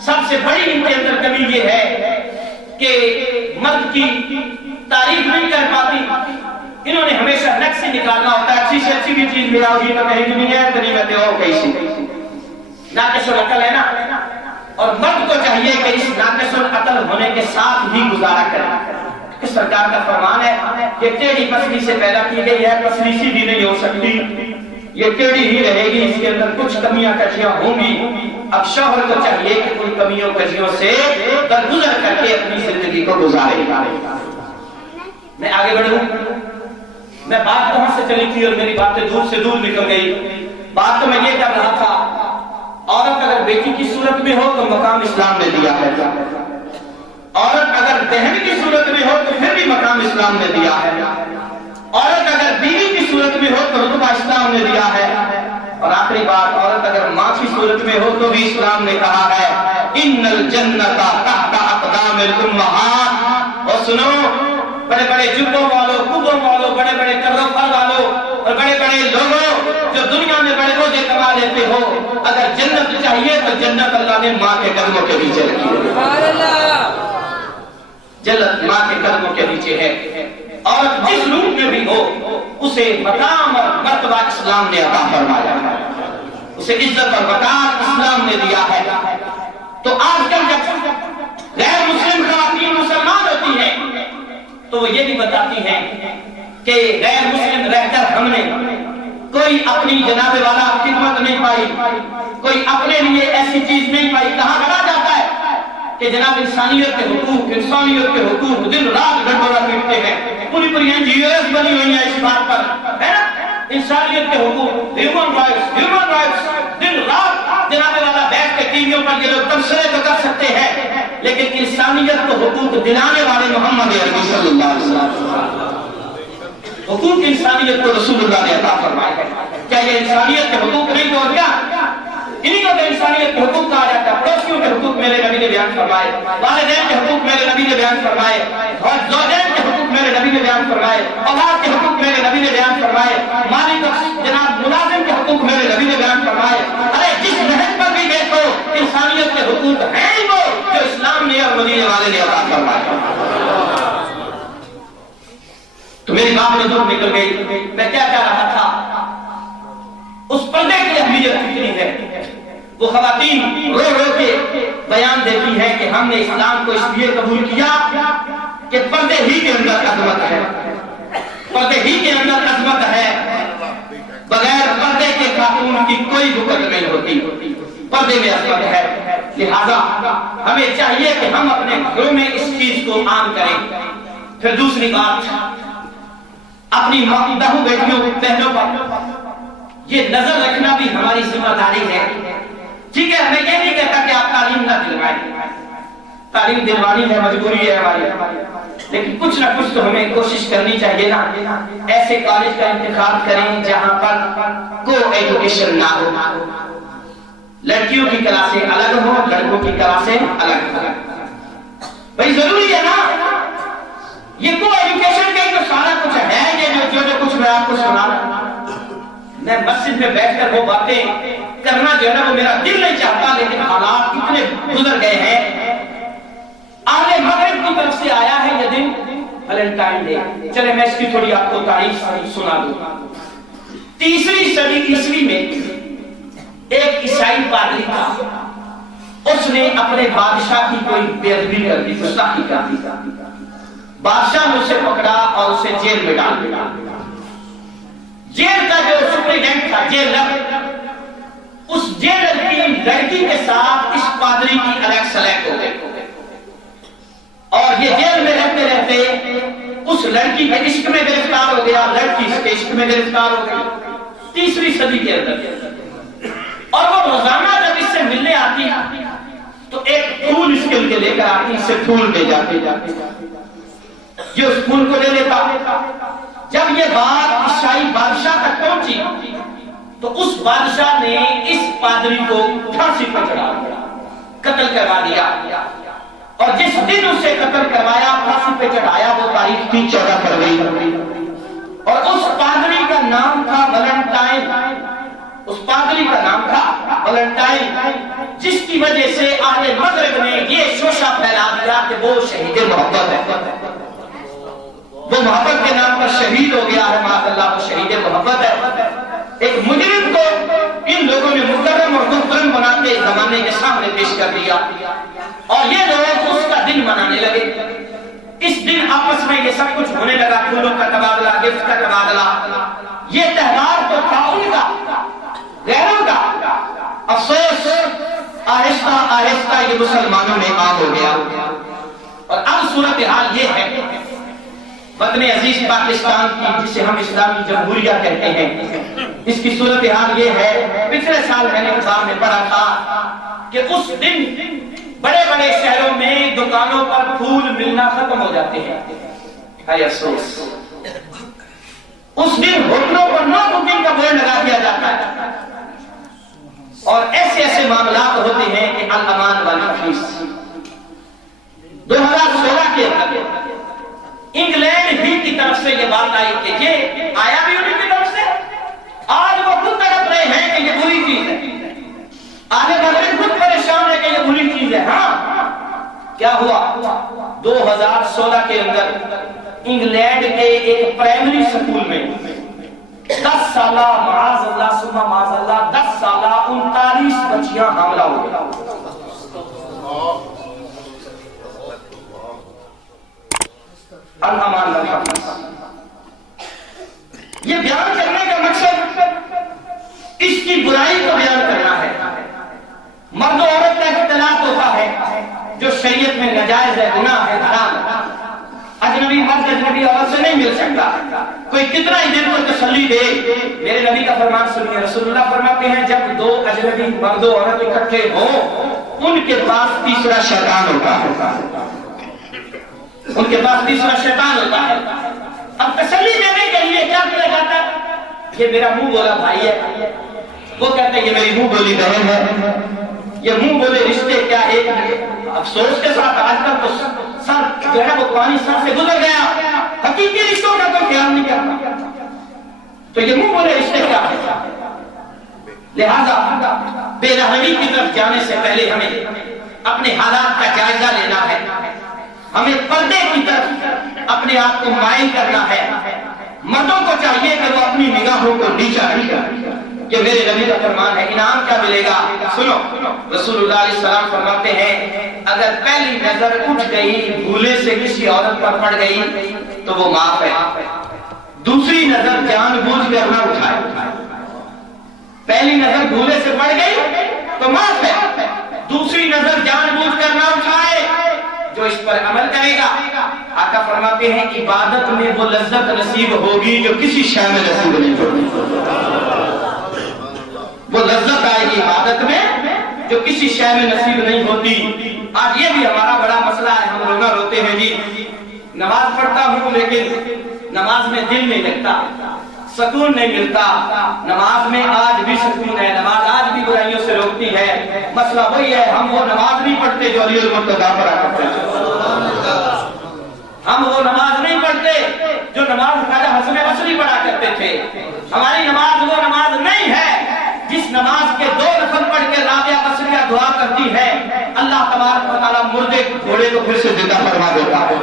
سب سے بڑی ان کے اندر کمی یہ ہے کہ مرد کی تعریف نہیں کر پاتی، انہوں نے ہمیشہ نقص نکالنا ہوتا ہے، اچھی سے اچھی بھی چیز ملا ہوگی تو کہیں نہیں ہے تو نہیں میں دیو کیسی ناقص العقل ہے نا۔ اور مرد کو چاہیے کہ اس ناقص العقل ہونے کے ساتھ ہی گزارا کرے۔ اس سرکار کا فرمان ہے یہ ٹیڑھی پسلی سے پیدا کی گئی ہے، پسلی سیدھی نہیں ہو سکتی، یہ ٹیڑھی ہی رہے گی، اس کے اندر کچھ کمیاں کجیاں ہوں گی۔ اب شوہر کو چاہیے کہ کوئی کمیوں کجیوں سے درگزر کر کے اپنی زندگی کو گزارے۔ میں آگے بڑھوں، میں بات کہاں سے چلی تھی اور میری باتیں دور سے دور نکل گئی۔ بات تو میں یہ کر رہا تھا عورت اگر بیٹی کی صورت میں ہو تو مقام اسلام نے دیا ہے، عورت اگر بہن کی صورت میں ہو تو پھر بھی مقام اسلام نے دیا ہے، عورت اگر بیوی کی صورت میں ہو تو رتبہ اسلام نے دیا ہے، اور آخری بات عورت اگر ماں کی صورت میں ہو تو بھی اسلام نے کہا ہے ان الجنت تحت اقدام الامہات۔ اور سنو بڑے بڑے جبوں والوں، کبوں والوں، بڑے بڑے کروفر والوں اور بڑے بڑے لوگوں جو دنیا میں بڑے عہدے کما لیتے ہو، اگر جنت چاہیے تو جنت اللہ نے ماں کے قدموں کے نیچے رکھی ہے، جنت ماں کے قدموں کے نیچے ہے۔ اور جس روپ میں بھی ہو اسے مقام اور مرتبہ اسلام نے عطا فرمایا ہے، اسے عزت اور وقار اسلام نے دیا ہے۔ تو آج کل جب غیر مسلم خواتین مسلمان ہوتی ہیں تو وہ یہ بھی بتاتی ہیں کہ غیر مسلم رہ کر ہم نے کوئی اپنی جناب والا خدمت نہیں پائی، کوئی اپنے لیے ایسی چیز نہیں پائی۔ کہاں کہا جاتا ہے کہ جناب انسانیت کے حقوق، انسانیت کے حقوق دن رات گھنٹوں پیٹتے ہیں، پوری پوری NGOs بنی ہوئی ہیں اس بات پر، ہے نا؟ انسانیت کے حقوق، ہیومن رائٹس، دن رات جناب والا بیٹھ کے ٹی ویوں پر یہ لوگ تبصرے تو کر سکتے ہیں، لیکن انسانیت کو حقوق دلانے والے محمد عربی صلی اللہ علیہ وسلم، حقوق انسانیت کو رسول اللہ نے عطا فرمایا ہے۔ کیا یہ انسانیت کے حقوق نہیں تو کیا؟ انہی کو انسانیت کے حقوق کہا جاتا ہے۔ پڑوسیوں کے حقوق میرے نبی نے بیان فرمائے، والدین کے حقوق میرے نبی نے بیان فرمائے، اور زوجین کے حقوق میرے نبی نے بیان فرمائے، اولاد کے حقوق میرے نبی نے بیان فرمائے، مالک جناب ملازم کے حقوق میرے نبی نے بیان فرمائے۔ ارے جس محل پر بھی دیکھو انسانیت کے حقوق ہیں وہ جو اسلام نے اور مدینے والے نے عطا فرمائے۔ تو میری بات میں دور نکل گئی، میں کیا کہہ رہا تھا؟ اس پردے کی اہمیت کتنی ہے، وہ خواتین رو رو کے بیان دیتی ہے کہ ہم نے اسلام کو اس لیے قبول کیا کہ پردے ہی کے اندر عظمت ہے، پردے ہی کے اندر عظمت ہے، بغیر پردے کے خاتون کی کوئی بکت نہیں ہوتی، پردے میں عظمت ہے۔ لہذا ہمیں چاہیے کہ ہم اپنے گھروں میں اس چیز کو عام کریں۔ پھر دوسری بات، اپنی بہو بیٹیوں بہنوں پر یہ نظر رکھنا بھی ہماری ذمہ داری ہے۔ ٹھیک ہے، میں یہ نہیں کہتا کہ آپ تعلیم نہ دلوائیں، تعلیم دلوانی ہے، مجبوری ہے ہماری، لیکن کچھ نہ کچھ تو ہمیں کوشش کرنی چاہیے نا۔ ایسے کالج کا انتخاب کریں جہاں پر کو ایجوکیشن نہ ہو، لڑکیوں کی کلاسیں الگ ہو، لڑکوں کی کلاسیں الگ ہو۔ بھائی ضروری ہے نا، یہ کو ایجوکیشن کا تو سارا کچھ ہے، یہ جو کچھ میں آپ کو سنا رہا ہوں، میں مسجد میں بیٹھ کر وہ باتیں کرنا جو ہے نا وہ میرا دل نہیں چاہتا، لیکن حالات کتنے گزر گئے ہیں۔ اہل مغرب کی طرف سے آیا ہے یہ دن ویلنٹائن ڈے، چلے میں اس کی تھوڑی آپ کو تاریخ سنا دوں۔ 3 صدی عیسوی میں ایک عیسائی پادری تھا، اس نے اپنے بادشاہ کی کوئی بے ادبی کر دی، گستاخی کر دی، بادشاہ نے اسے پکڑا اور اسے جیل میں ڈال دیا۔ جیل کا جو سپرینٹینڈنٹ تھا، جیلر، اس جیلر کی لڑکی کے ساتھ اس پادری کی الگ سلیکٹ ہو گئی، اور یہ جیل میں رہتے رہتے اس لڑکی کے عشق میں گرفتار ہو گیا، لڑکی اس کے عشق میں گرفتار ہو گئی 3 صدی کے اندر۔ اور وہ روزانہ جب اس سے ملنے آتی تو ایک پھول اس کے لے کر آتی، اس سے پھول دے جاتے، یہ اس پھول کو لے لیتا۔ جب یہ بات عیسائی بادشاہ تک پہنچی تو اس بادشاہ نے اس پادری کو پھانسی پر چڑھا دیا، قتل کروا دیا، اور جس دن اسے قتل کروایا، پھانسی پہ چڑھایا، وہ تاریخ تھی 14 فروری، اور اس کی وجہ سے اہل مغرب نے یہ شوشہ پھیلا دیا کہ وہ شہید محبت ہے، وہ محبت کے نام پر شہید ہو گیا ہے، معاذ اللہ وہ شہید محبت ہے۔ ایک مجرم کو ان لوگوں نے مکرم اور محترم بنا کے زمانے کے سامنے پیش کر دیا اور یہ لوگ اس کا دن منانے لگے۔ اس دن آپس میں یہ سب کچھ ہونے لگا، پھولوں کا تبادلہ، گفٹ کا تبادلہ۔ یہ تہوار تو تھا ان کا، غیروں کا۔ افسوس آہستہ آہستہ یہ مسلمانوں میں عام ہو گیا اور اب صورتحال یہ ہے وطن عزیز پاکستان کی، جسے ہم اسلامی جمہوریہ کہتے ہیں، اس کی صورتحال یہ ہے، پچھلے سال میں نے اخبار میں پڑھا تھا کہ اس دن بڑے بڑے شہروں میں دکانوں پر پھول ملنا ختم ہو جاتے ہیں۔ ہے افسوس، اس دن ہوٹلوں پر نو بکنگ کا بورڈ لگا دیا جاتا ہے اور ایسے ایسے معاملات ہوتے ہیں کہ الامان والحفیظ۔ 2016 کے اندر انگلینڈ بھی کی طرف سے یہ بات آئی کہ یہ آیا بھی انہیں کی طرف سے، آج وہ خود تڑپ رہے ہیں کہ یہ بری چیز ہے، آج مغرب خود پریشان ہے کہ یہ بری چیز ہے۔ ہاں کیا ہوا؟ 2016 کے اندر انگلینڈ کے ایک پرائمری سکول میں 10 سالہ معاذ اللہ ثم معاذ اللہ 10 سالہ 39 بچیاں حاملہ ہو گئی۔ الامان والحفیظ۔ یہ بیان کرنے کا مقصد اس کی برائی کو بیان کرنا ہے۔ مرد و عورت کا اختلاط ہوتا ہے جو شریعت میں ناجائز ہے، گناہ ہے، حرام ہے۔ اجنبی مرد اجنبی عورت سے نہیں مل سکتا، کوئی کتنا ہی دن کو تسلی دے۔ میرے نبی کا فرمان سنیے، رسول اللہ فرماتے ہیں جب دو اجنبی مرد و عورت اکٹھے ہوں ان کے پاس تیسرا شیطان ہوتا ہے، ان کے پاس تیسرا شیطان ہوتا ہے۔ اب تسلی دینے کے لیے کیا کیا جاتا ہے؟ یہ میرا منہ بولا بھائی ہے، وہ کہتے ہیں یہ میری منہ بولی بہن ہے، یہ منہ بولے رشتے کیا ایک افسوس کے ساتھ آج کل تو سر جو ہے وہ پانی سر سے گزر گیا، حقیقی رشتوں کا تو خیال نہیں کرتا، تو یہ منہ بولے رشتے کیا ہے؟ لہذا بے رحمی کی طرف جانے سے پہلے ہمیں اپنے حالات کا جائزہ لینا ہے، ہمیں پردے کی طرف اپنے آپ کو مائل کرنا ہے۔ مردوں کو چاہیے کہ وہ اپنی نگاہوں کو نیچا رکھیں، یہ میرے نبی کا فرمان ہے۔ انعام کیا ملے گا؟ سنو، رسول اللہ علیہ السلام فرماتے ہیں اگر پہلی نظر اٹھ گئی بھولے سے کسی عورت پر پڑ گئی تو وہ معاف ہے، دوسری نظر جان بوجھ کر نہ اٹھائے۔ پہلی نظر بھولے سے پڑ گئی تو معاف ہے، دوسری نظر جان بوجھ کر نہ اٹھائے۔ جو اس پر عمل کرے گا، آقا فرماتے ہیں عبادت میں وہ لذت نصیب ہوگی جو کسی شے میں نصیب نہیں ہوگی، وہ لذت آئے گی عبادت میں جو کسی شے میں نصیب نہیں ہوتی۔ آج یہ بھی ہمارا بڑا مسئلہ ہے، ہم رونا روتے ہیں جی نماز پڑھتا ہوں لیکن نماز میں دل نہیں لگتا، سکون نہیں ملتا، نماز میں آج بھی سکون ہے، نماز آج بھی برائیوں سے روکتی ہے۔ مسئلہ وہی ہے، ہم وہ نماز نہیں پڑھتے جو علی المرتضیٰ پڑھا کرتے تھے، ہم وہ نماز نہیں پڑھتے جو نماز خواجہ حسن بصری پڑھا کرتے تھے۔ ہماری نماز وہ نماز نہیں ہے جس نماز کے 2 نفل پڑھ کے رابعہ بصریہ دعا کرتی ہے اللہ تبارک و تعالیٰ مردے گھوڑے کو پھر سے زندہ فرما دیتا ہے،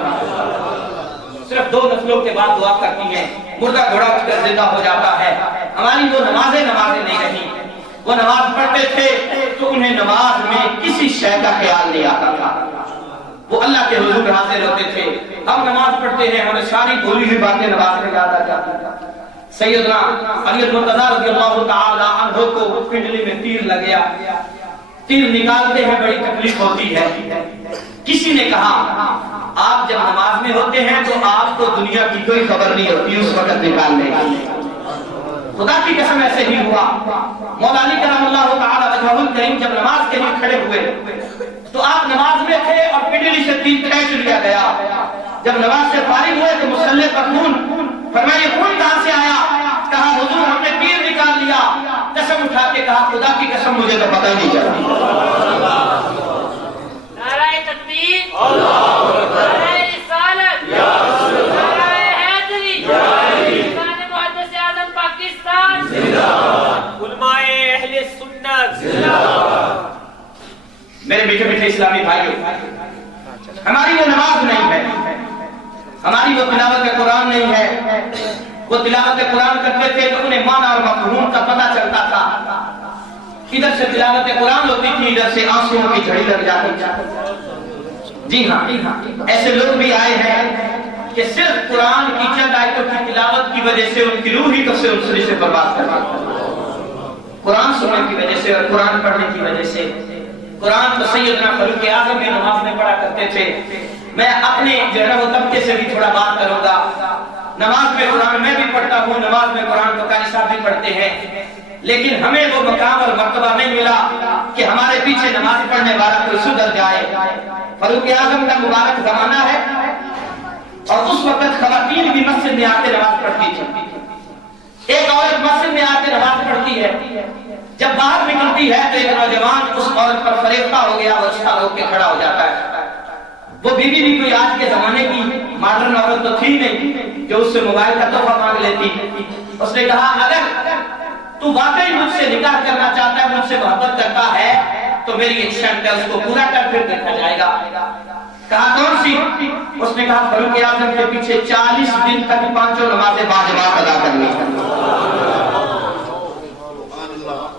صرف 2 نفلوں کے بعد دعا کرتی ہے، مردہ گھوڑا اٹھ کر زندہ ہو جاتا ہے۔ ہماری وہ نمازیں نہیں رہی، وہ نماز پڑھتے تھے تو انہیں نماز میں کسی شے کا خیال نہیں آتا تھا، وہ اللہ کے حضور حاضر ہوتے تھے۔ ہم نماز پڑھتے ہیں، ہمیں ساری بھولی ہوئی باتیں نماز میں یاد آ جاتی ہیں۔ سیدنا علی المرتضیٰ رضی اللہ تعالی عنہ کو پنڈلی میں تیر لگ گیا، تیر نکالتے ہیں بڑی تکلیف ہوتی ہے۔ کسی نے کہا آپ جب نماز میں ہوتے ہیں تو آپ کو دنیا کی کوئی خبر نہیں ہوتی اس وقت نکالنے کی، خدا کی قسم ایسے ہی ہوا۔ مولا علی کرم اللہ تعالی وجہہ الکریم جب نماز کے لیے کھڑے ہوئے تو آپ نماز میں تھے اور پنڈلی سے تیر کھینچ لیا گیا۔ جب نماز سے فارغ ہوئے تو مصلی پر خون، فرمایا یہ خون کہاں سے آیا؟ کہا حضور ہم نے تیر نکال لیا۔ قسم اٹھا کے کہا خدا کی قسم مجھے تو پتہ ہی نہیں چلا۔ نعرہ تکبیر، نعرہ رسالت، نعرہ حیدری، نعرہ محدث اعظم پاکستان، علماء اہل سنت۔ میرے میٹھے میٹھے اسلامی بھائیوں، ہماری وہ نماز نہیں ہے، ہماری وہ تلاوت قرآن نہیں ہے۔ وہ تلاوت قرآن کرتے تھے تو انہیں معنی اور مفہوم کا پتہ چلتا تھا، ادھر سے تلاوت قرآن ہوتی تھی، ادھر سے آنسوؤں کی جھڑی لگ جاتی تھی۔ جی ہاں، ایسے لوگ بھی آئے ہیں کہ صرف قرآن کی چند آیتوں کی تلاوت کی وجہ سے ان کی روح ہی کب سے انسلی سے برباد کر دی، قرآن سننے کی وجہ سے اور قرآن پڑھنے کی وجہ سے۔ قرآن تو سیدنا فاروق اعظم بھی نماز میں پڑھا کرتے تھے۔ میں اپنے جو ہے نا وہ طبقے سے بھی تھوڑا بات کروں گا۔ نماز میں قرآن میں بھی پڑھتا ہوں، نماز میں قرآن تو قاری صاحب بھی پڑھتے ہیں، لیکن ہمیں وہ مقام اور مرتبہ نہیں ملا کہ ہمارے پیچھے نماز پڑھنے والا کوئی سدھر جائے۔ فاروق اعظم کا مبارک زمانہ ہے اور اس وقت خواتین بھی مسجد میں آ کے نماز پڑھتی تھی۔ ایک عورت مسجد میں آ کے نماز پڑھتی ہے، جب باہر نکلتی ہے تو ایک نوجوان اس عورت پر فریفتہ ہو گیا اور چھا ہو کے کھڑا ہو جاتا ہے۔ وہ بیوی بھی کوئی آج کے زمانے کی ماڈرن عورت تو تھی نہیں جو اس سے موبائل کا تحفہ مانگ لیتی۔ اس نے کہا اگر تو واقعی مجھ سے نکاح کرنا چاہتا ہے، مجھ سے محبت کرتا ہے تو میری ایک شرط ہے، اس کو پورا کر پھر دیکھا جائے گا۔ کہا کون سی؟ اس نے کہا فاروق اعظم کے پیچھے 40 دن تک 5 نمازیں باجماعت ادا کرنی ہے۔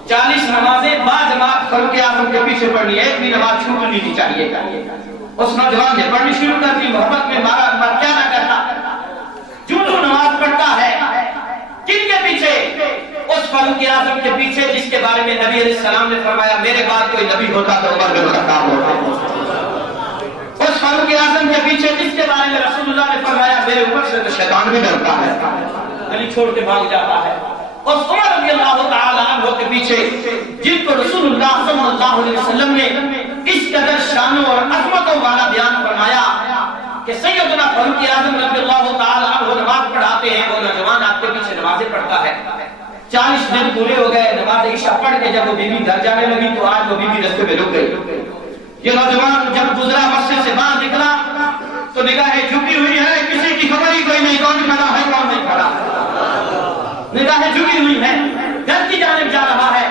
40 نمازیں باجماعت فاروق اعظم کے پیچھے پڑھنی ہے، ایک بھی نماز چھوٹنی نہیں چاہیے۔ اس نوجوان نے پڑھنی شروع کر دی، محبت میں مارا کیا نہ کرتا، جو نماز پڑھتا ہے کن کے پیچھے؟ اس فاروق اعظم کے پیچھے جس کے بارے میں نبی علیہ السلام نے فرمایا میرے بعد کوئی نبی ہوتا تو عمر بن خطاب ہوتا۔ اس فاروق اعظم کے پیچھے جس کے بارے میں رسول اللہ نے فرمایا میرے اوپر سے تو شیطان بھی ڈرتا ہے، گلی چھوڑ کے بھاگ جاتا ہے۔ اس عمر رضی اللہ تعالی عنہ کے پیچھے جن کو رسول اللہ صلی اللہ علیہ وسلم نے اس قدر شانوں اور عظمتوں والا بیان فرمایا کہ سیدنا فاروق اعظم رضی اللہ تعالی عنہ نماز پڑھاتے ہیں، وہ نوجوان آپ کے پیچھے نمازیں پڑھتا ہے۔ 40 دن پورے ہو گئے، نماز عشاء پڑھ کے جب وہ بیوی گھر جانے لگی تو آج وہ بیوی رستے میں رک گئی۔ یہ نوجوان جب گزرا مسجد سے باہر نکلا تو نگاہیں جھکی ہوئی ہے، کسی کی خبر ہی کوئی نہیں، کون کھڑا ہے کون نہیں کھڑا، نگاہیں جھکی ہوئی ہیں، گھر کی جانب جا رہا ہے۔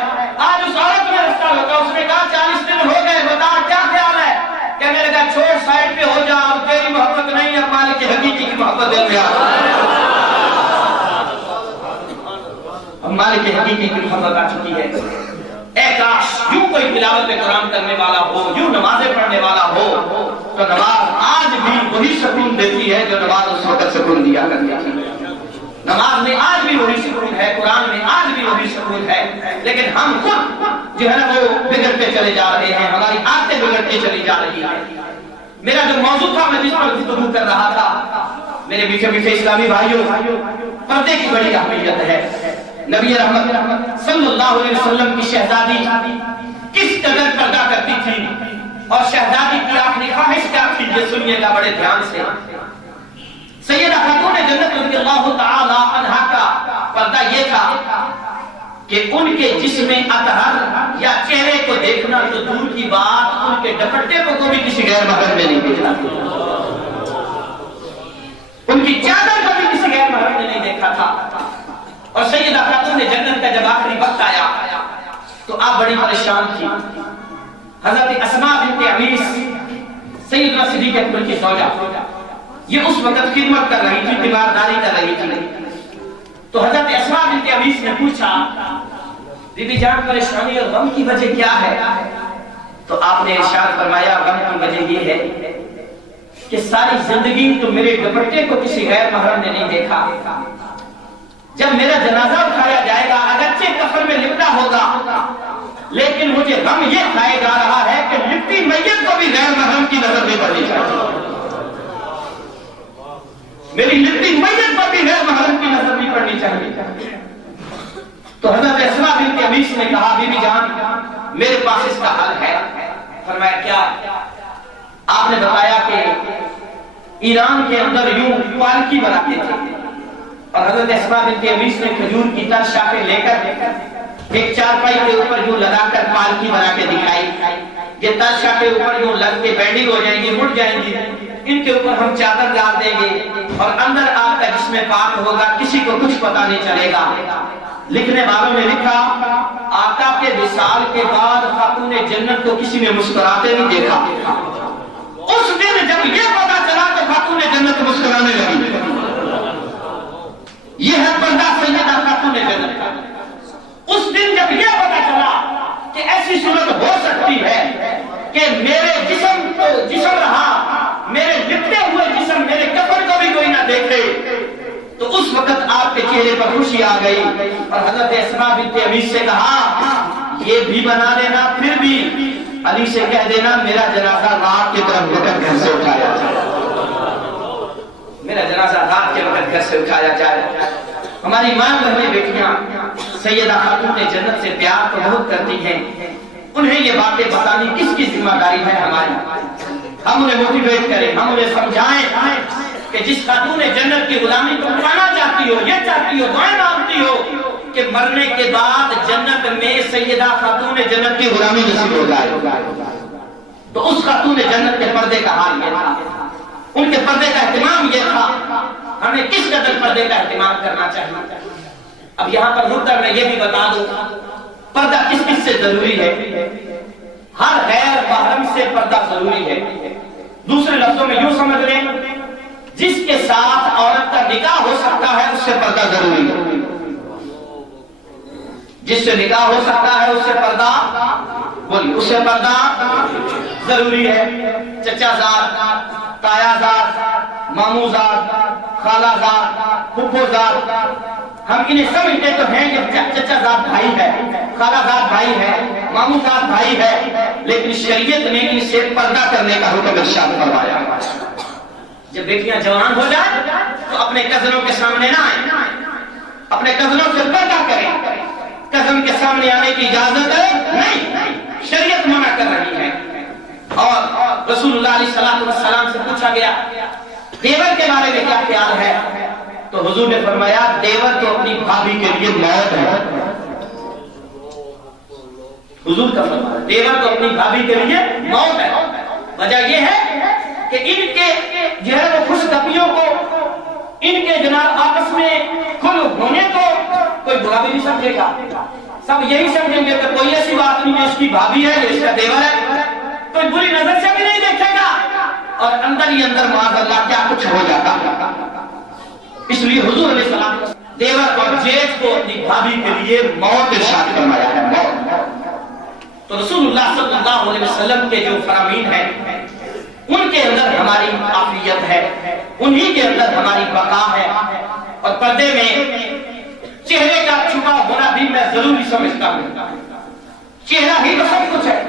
آج اس عورت میں رستہ لگا، اس نے کہا 40 دن ہو گئے، بتا کیا خیال ہے؟ کہنے لگا چھوڑ سائڈ پہ ہو جا، اب تیری محبت نہیں، اب مالک حقیقی کی محبت دل میں آ، اب مالک حقیقی کی محبت آ چکی ہے۔ اے کاش یوں کوئی تلاوت قرآن کرنے والا ہو، یوں نمازیں پڑھنے والا ہو تو نماز آج بھی وہی سکون دیتی ہے جو نماز اس وقت سکون دیا کرتی تھی۔ نماز میں آج بھی وہی سکون ہے، قرآن میں آج بھی وہی سکون ہے، لیکن ہم خود جو ہے نا وہ بگڑتے چلے جا رہے ہیں، ہماری عادتیں بگڑتی چلی جا رہی ہیں۔ میرا جو موضوع تھا میں جس پر گفتگو کر رہا تھا، میرے میٹھے میٹھے اسلامی بھائیوں، پردے کی بڑی اہمیت ہے۔ نبی رحمت صلی اللہ علیہ وسلم کی شہزادی کس قدر پردہ کرتی تھی اور شہزادی کی آخری خواہش کیا تھی، یہ سنیے گا بڑے دھیان سے۔ سیدہ خاتون جنت رضی اللہ تعالی عنہا کا پردہ یہ تھا کہ ان کے جسم اطہر یا چہرے کو دیکھنا تو دور کی بات، ان کے دوپٹے کو بھی کسی غیر محرم نے نہیں دیکھا، ان کی چادر کو بھی کسی غیر محرم نے نہیں دیکھا تھا۔ اور سیدہ خاتون جنت کا جب آخری وقت آیا تو آپ بڑی پریشان تھی۔ حضرت اسماء بنت عمیس سیدنا صدیق اکبر کی زوجہ، یہ اس وقت خدمت کر رہی تھی، تیمارداری کر رہی تھی۔ تو حضرت اسماء بنت عمیس نے پوچھا بی بی جان پریشانی اور غم کی وجہ کیا ہے؟ تو آپ نے ارشاد فرمایا غم کی وجہ یہ ہے کہ ساری زندگی تو میرے دوپٹے کو کسی غیر محرم نے نہیں دیکھا، جب میرا جنازہ اٹھایا جائے گا اگرچہ کفن میں لپٹا ہوگا لیکن مجھے غم یہ کھائے جا رہا ہے کہ لپٹی میت کو بھی غیر محرم کی نظر نہیں پڑنی چاہیے، میری لپٹی میت پر بھی غیر محرم کی نظر نہیں پڑنی چاہیے۔ تو حضرت اسماء بنت عمیس نے کہا بی بی جان میرے پاس اس کا حل ہے۔ فرمایا کیا؟ آپ نے بتایا کہ ایران کے اندر یوں پالکی بناتے تھے اور حضرت اسماء بنت عمیس نے کھجور کی تر شاخیں لے کر ایک چارپائی کے اوپر یوں لگا کر پالکی بنا کے دکھائی، یہ تر شاخیں اوپر یوں لگ کے بینڈنگ ہو جائیں گی، مڑ جائیں گی، ان کے اوپر ہم چادر ڈال دیں گے، اور اندر آپ کا جسم پاک ہوگا، کسی کو کچھ پتا نہیں چلے گا۔ لکھنے والوں نے لکھا آقا کے وصال کے بعد خاتون جنت کو کسی نے مسکراتے نہیں دیکھا۔ اس دن جب یہ پتا چلا تو خاتون جنت مسکرانے لگی۔ یہ ہے پردہ سیدہ خاتون جنت کا۔ اس دن جب یہ پتا چلا کہ ایسی صورت ہو سکتی ہے کہ میرے جسم کو جسم رہا، میرے لپٹے ہوئے جسم، میرے کفن کو بھی کوئی نہ دیکھے، تو اس وقت آپ کے چہرے پر خوشی آ گئی اور حضرت اسماء بنت ابی سے کہا یہ بھی بنا لینا، پھر بھی علی سے کہہ دینا میرا جنازہ رات کی طرف لے کر گھر سے اٹھایا جائے، میرا جنازہ رات کے وقت گھر سے اٹھایا جائے۔ ہماری ماں بہنیں بیٹیاں سیدہ خاتون جنت سے پیار تو بہت کرتی ہیں، انہیں یہ باتیں بتانی کس کی ذمہ داری ہے ہماری؟ ہم انہیں موٹیویٹ کریں، ہم انہیں سمجھائیں کہ جس خاتون جنت کی غلامی کو پانا چاہتی ہو، یہ چاہتی ہو، دعائیں مانگتی ہو کہ مرنے کے بعد جنت میں سیدہ خاتون جنت کی غلامی نصیب ہو جائے، تو اس خاتون جنت کے پردے کا حال یہ تھا، ان کے پردے کا اہتمام یہ تھا۔ ہمیں کس قدر پردے کا اہتمام کرنا چاہیے؟ اب یہاں پر رک کر میں یہ بھی بتا دوں پردہ کس کس سے ضروری ہے۔ ہر غیر محرم سے پردہ ضروری ہے۔ دوسرے لفظوں میں یوں سمجھ لیں، جس کے ساتھ عورت کا نکاح ہو سکتا ہے اس سے پردہ ضروری ہے، جس سے نکاح ہو سکتا ہے اس سے پردہ بولی اس سے پردہ ضروری ہے۔ چچا زاد، تایا زاد، مامو زاد، خالہ زاد، پھپھو زاد، ہم انہیں سمجھتے تو ہیں کہ چچا زاد بھائی ہے، خالہ زاد بھائی ہے، مامو زاد بھائی ہے، لیکن شریعت نے ان سے پردہ کرنے کا حکم ارشاد فرمایا۔ جب بیٹیاں جوان ہو جائیں تو اپنے کزنوں کے سامنے نہ آئیں، اپنے کزنوں سے پردہ کریں، کزن کے سامنے آنے کی اجازت نہیں، شریعت منع کر رہی ہے۔ اور رسول اللہ علیہ السلام سے پوچھا گیا دیور کے بارے میں کیا خیال ہے، تو حضور نے فرمایا دیور تو اپنی بھابھی کے لیے موت ہے۔ حضور کا فرمان، دیور تو اپنی بھابھی کے لیے موت ہے۔ وجہ یہ ہے کہ ان کے جو ہے وہ خوش طبیوں کو، ان کے جناب آپس میں کھل ہونے کو کوئی برا بھی نہیں سمجھے گا، سب یہی سمجھیں گے کہ کوئی ایسی بات نہیں ہے، اس کی بھابھی ہے، اس کا دیور ہے، کوئی بری نظر سے بھی نہیں دیکھے گا، اور اندر ہی اندر معاذ اللہ کیا کچھ ہو جاتا۔ اس لیے حضور علیہ السلام دیور اور جیٹ کو اپنی بھابھی کے لیے موت ارشاد فرمایا ہے، موت۔ تو رسول اللہ صلی اللہ علیہ وسلم کے جو فرامین ہیں ان کے اندر ہماری عافیت ہے، انہی کے اندر ہماری بقا ہے، اور پردے میں چہرے کا چھپا ہونا بھی میں ضروری سمجھتا ہوں۔ چہرہ ہی تو سب کچھ ہے،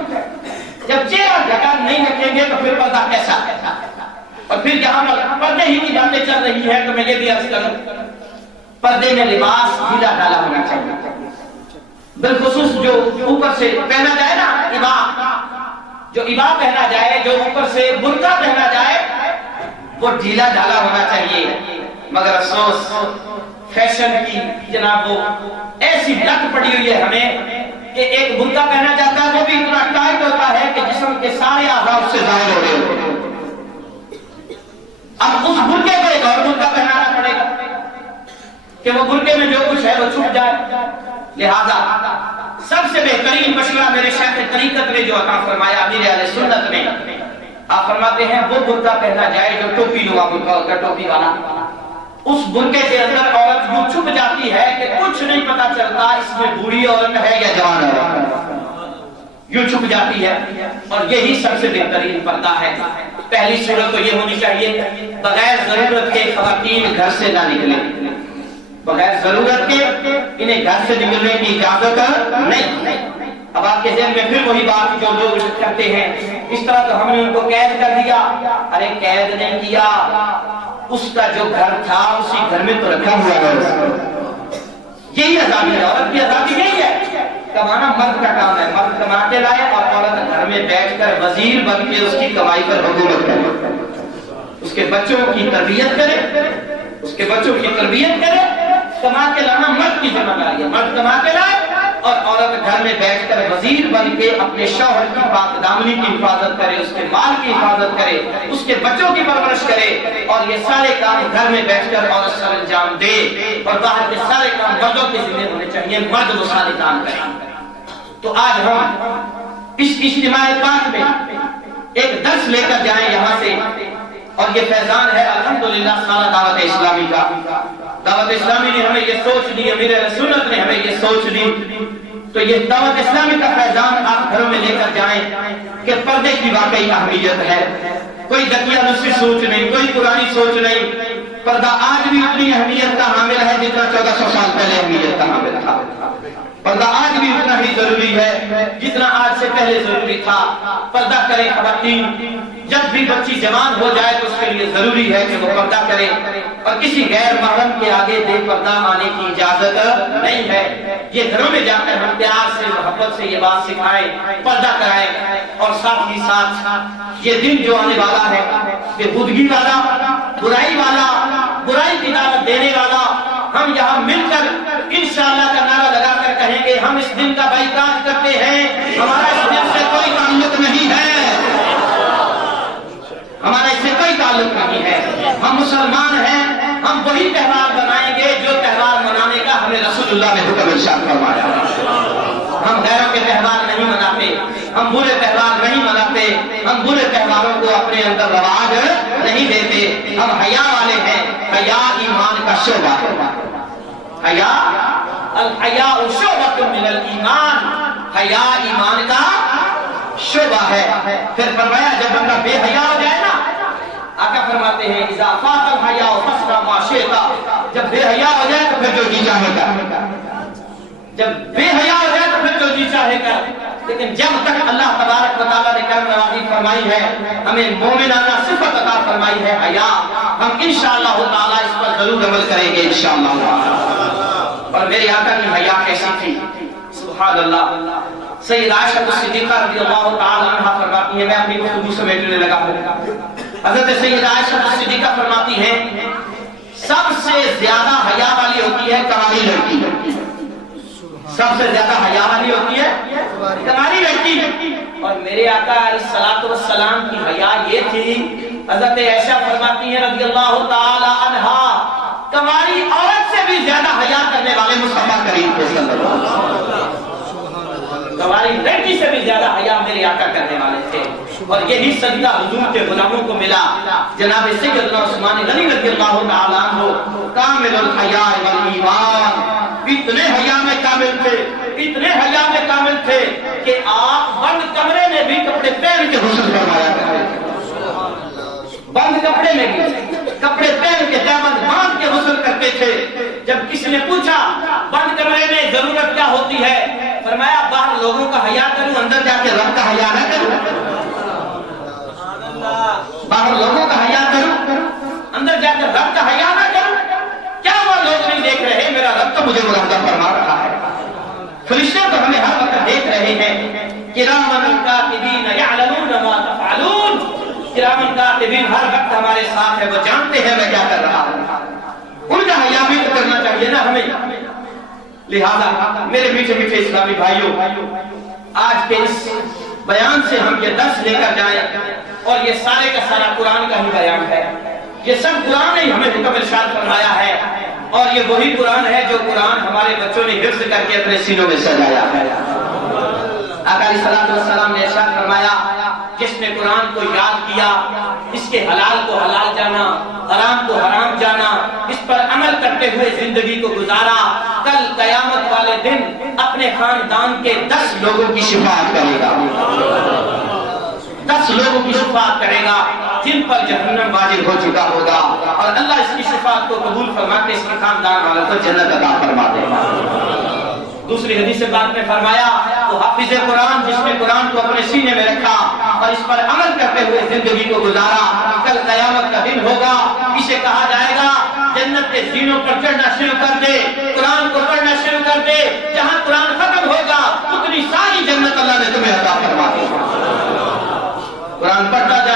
جب چہرہ ڈھکا نہیں رکھیں گے تو پھر پردہ کیسا ہے؟ اور پھر جہاں پردے ہی کی باتیں چل رہی ہیں تو میں یہ بھی عرض کروں پردے میں لباس ڈھیلا ڈالا ہونا چاہیے، بالخصوص جو اوپر سے پہنا جائے نا عبا، جو عبا پہنا جائے، جو اوپر سے برقع پہنا جائے، وہ ڈھیلا ڈالا ہونا چاہیے۔ مگر افسوس فیشن کی جناب وہ ایسی لت پڑی ہوئی ہے ہمیں کہ ایک برقع پہنا جاتا ہے وہ بھی اتنا ٹائٹ ہوتا ہے کہ جسم کے سارے اعضاء اس سے ظاہر ہو رہے ہوتے ہیں۔ اب اس برقعے کو ایک اور برقع پہنانا پڑے گا کہ وہ برقعے میں جو کچھ ہے وہ چھپ جائے۔ لہذا سب سے بہترین مشورہ میرے شیخ طریقت نے جو عطا فرمایا امیر اہل سنت میں، آپ فرماتے ہیں وہ برقع پہنا جائے جو ٹوپی نما برقع ہوتا ہے، ٹوپی والا، اس برقعے کے اندر عورت یوں چھپ جاتی ہے کہ کچھ نہیں پتا چلتا اس میں بوڑھی عورت ہے یا جوان عورت، یوں چھپ جاتی ہے، اور یہی سب سے بہترین پردہ ہے۔ پہلی صورت تو یہ ہونی چاہیے بغیر ضرورت کے خواتین گھر سے نہ نکلیں، بغیر ضرورت کے انہیں گھر سے نکلنے کی اجازت نہیں۔ اب آپ کے ذہن میں پھر وہی بات جو لوگ کرتے ہیں، اس طرح تو ہم نے ان کو قید کر دیا، ارے قید نہیں کیا، اس کا جو گھر تھا اسی گھر میں تو رکھا ہوا ہے۔ یہی آزادی ہے، عورت کی آزادی یہی ہے، کمانا مرد کا کام ہے، مرد کما کے لائے اور عورت گھر میں بیٹھ کر وزیر بن کے اس کی کمائی پر حکومت کرے، اس کے بچوں کی تربیت کرے، اس کے بچوں کی تربیت کرے۔ کما کے لانا مرد کی ذمہ داری ہے، مرد کما کے لائے اور عورت گھر میں بیٹھ کر وزیر بن کے اپنے شوہر کی پاک دامنی کی حفاظت کرے، اس کے مال کی حفاظت کرے، اس کے بچوں کی پرورش کرے، اور یہ سارے کام گھر میں بیٹھ کر عورت سر انجام دے، اور باہر کے سارے کام مردوں کے ذمہ ہونے چاہیے، مرد وہ سارے کام کریں۔ تو آج ہم اس اجتماع پاک میں ایک درس لے کر جائیں یہاں سے، اور یہ فیضان ہے الحمدللہ سارا دعوت اسلامی کا۔ دعوت اسلامی نے ہمیں یہ سوچ دی، امیر سنت نے ہمیں یہ سوچ دی، تو یہ دعوت اسلامی کا فیضان آپ گھروں میں لے کر جائیں کہ پردے کی واقعی اہمیت ہے۔ کوئی دقیانوسی سوچ نہیں، کوئی پرانی سوچ نہیں، پردہ آج بھی اتنی اہمیت کا حامل ہے جتنا 1400 سال پہلے اہمیت کا حامل تھا۔ پردہ آج بھی اتنا ہی ضروری ہے جتنا آج سے پہلے ضروری تھا۔ پردہ کریں خواتین، جب بھی بچی جوان ہو جائے تو اس کے لیے ضروری ہے کہ وہ پردہ کرے، اور کسی غیر محرم کے آگے بے پردہ آنے کی اجازت نہیں ہے۔ یہ گھروں میں جا کر ہم پیار سے محبت سے یہ بات سکھائیں، پردہ کرائیں، اور ساتھ ہی ساتھ یہ دن جو آنے والا ہے، بے خودگی والا، برائی والا، برائی کی دعوت دینے والا، ہم یہاں مل کر انشاءاللہ کا نعرہ لگا کر کہیں گے ہم اس دن کا بائیکاٹ کرتے ہیں، ہمارا اس دن سے کوئی تعلق نہیں ہے، ہمارا اس سے کوئی تعلق نہیں ہے، ہم مسلمان ہیں، ہم وہی تہوار منائیں گے جو تہوار منانے کا ہمیں رسول اللہ نے حکم ارشاد فرمایا۔ ہم غیروں کے تہوار نہیں مناتے، ہم برے تہوار نہیں مناتے، ہم برے تہواروں کو اپنے اندر رواج نہیں دیتے، ہم حیا والے ہیں۔ حیا ایمان کا شعبہ ہے، حیا الحیاء شعبۃ من الایمان، حیا ایمان کا شعبہ ہے۔ پھر فرمایا جب بندہ بے حیا ہو جائے نا، آقا فرماتے ہیں اذا فات الحیاء فاصنع ما شئت، جب بے حیا ہو جائے تو پھر جو جی چاہے گا، جب بے حیا ہو جائے تو پھر جو جی چاہے گا۔ لیکن جب تک اللہ تبارک و تعالیٰ نے کرم نوازی فرمائی ہے، ہمیں مومنانہ صفت عطا فرمائی ہے حیا، ہم انشاءاللہ تعالیٰ اس پر ضرور عمل کریں گے انشاءاللہ۔ اور میرے آقا کی حیا کیسی تھی، سبحان اللہ۔ سید عائشہ صدیقہ رضی اللہ تعالیٰ عنہ فرماتی ہے، میں اپنی گفتگو سمیٹنے لگا ہوں، حضرت سید عائشہ صدیقہ فرماتی ہیں سب سے زیادہ حیا والی ہوتی ہے کنواری لڑکی، سب سے زیادہ حیا والی ہوتی ہے کنواری لڑکی۔ اور میرے آقا علیہ الصلوۃ والسلام کی حیا یہ تھی، حضرت عائشہ فرماتی ہیں رضی اللہ تعالی عنہا کنواری عورت سے بھی زیادہ حیا کرنے والے مصطفیٰ کریم صلی اللہ علیہ وسلم، کنواری لڑکی سے بھی زیادہ حیا میرے آقا کرنے والے تھے۔ اور یہی صدقہ حضور کے غلاموں کو ملا، جناب سیدنا عثمان غنی رضی اللہ تعالی عنہ کامل الحیاء والایمان، اتنے حیا میں کامل تھے، اتنے حیا میں کامل تھے کہ آپ بند کمرے میں بھی کپڑے پہن کے غسل فرمایا کرتے تھے، بند کپڑے میں بھی کپڑے پہن کے دامن باندھ کے غسل کرتے تھے۔ جب کسی نے پوچھا بند کمرے میں ضرورت کیا ہوتی ہے، فرمایا باہر لوگوں کا حیا کروں، اندر جا کے رب کا حیا نہ کروں، باہر لوگوں کا حیا کروں، اندر جا کر رب کا حیا نہ کروں۔ کیا وہ لوگ نہیں دیکھ رہے، میرا رب تو مجھے مراقبہ فرما رہا ہے، فرشتے تو ہمیں ہر وقت دیکھ رہے ہیں۔ کرامن کاتبین یعلمون ما تفعلون، کرامن کاتبین ہر وقت ہمارے ساتھ ہے، وہ جانتے ہیں میں کیا کر رہا ہوں، ان کا حیا بھی تو کرنا چاہیے نا ہمیں۔ لہذا میرے میٹھے میٹھے اسلامی بھائیوں، آج کے اس بیان سے ہم یہ درس لے کر جائیں، اور یہ سارے کا سارا قرآن کا ہی بیان ہے، یہ سب قرآن نے ہمیں حکم ارشاد فرمایا ہے، اور یہ وہی قرآن ہے جو قرآن ہمارے بچوں نے حفظ کر کے اپنے سینوں میں سجایا ہے۔ آقا علیہ الصلوۃ والسلام نے ارشاد فرمایا جس نے قرآن کو یاد کیا، اس کے حلال کو حلال جانا، حرام کو حرام جانا، اس پر عمل کرتے ہوئے زندگی کو گزارا، کل قیامت والے دن اپنے خاندان کے 10 لوگوں کی شفاعت کرے گا، 10 لوگوں کی شفاعت کرے گا جن پر جہنم واجب ہو چکا ہوگا، اور اللہ اس کی شفاعت کو قبول فرما کے اس کے خاندان والوں کو جنت عطا فرما دے گا۔ دوسری حدیث بات میں فرمایا وہ حافظ قرآن جس نے قرآن کو اپنے سینے میں رکھا اور اس پر عمل کرتے ہوئے زندگی کو گزارا، کل قیامت کا دن ہوگا، اسے کہا جائے گا جنت کے زینوں پر چڑھنا شروع کر دے، قرآن کو پڑھنا شروع کر دے، جہاں قرآن ختم ہوگا اتنی ساری جنت اللہ نے تمہیں عطا فرما دی۔ قرآن پڑھتا جا،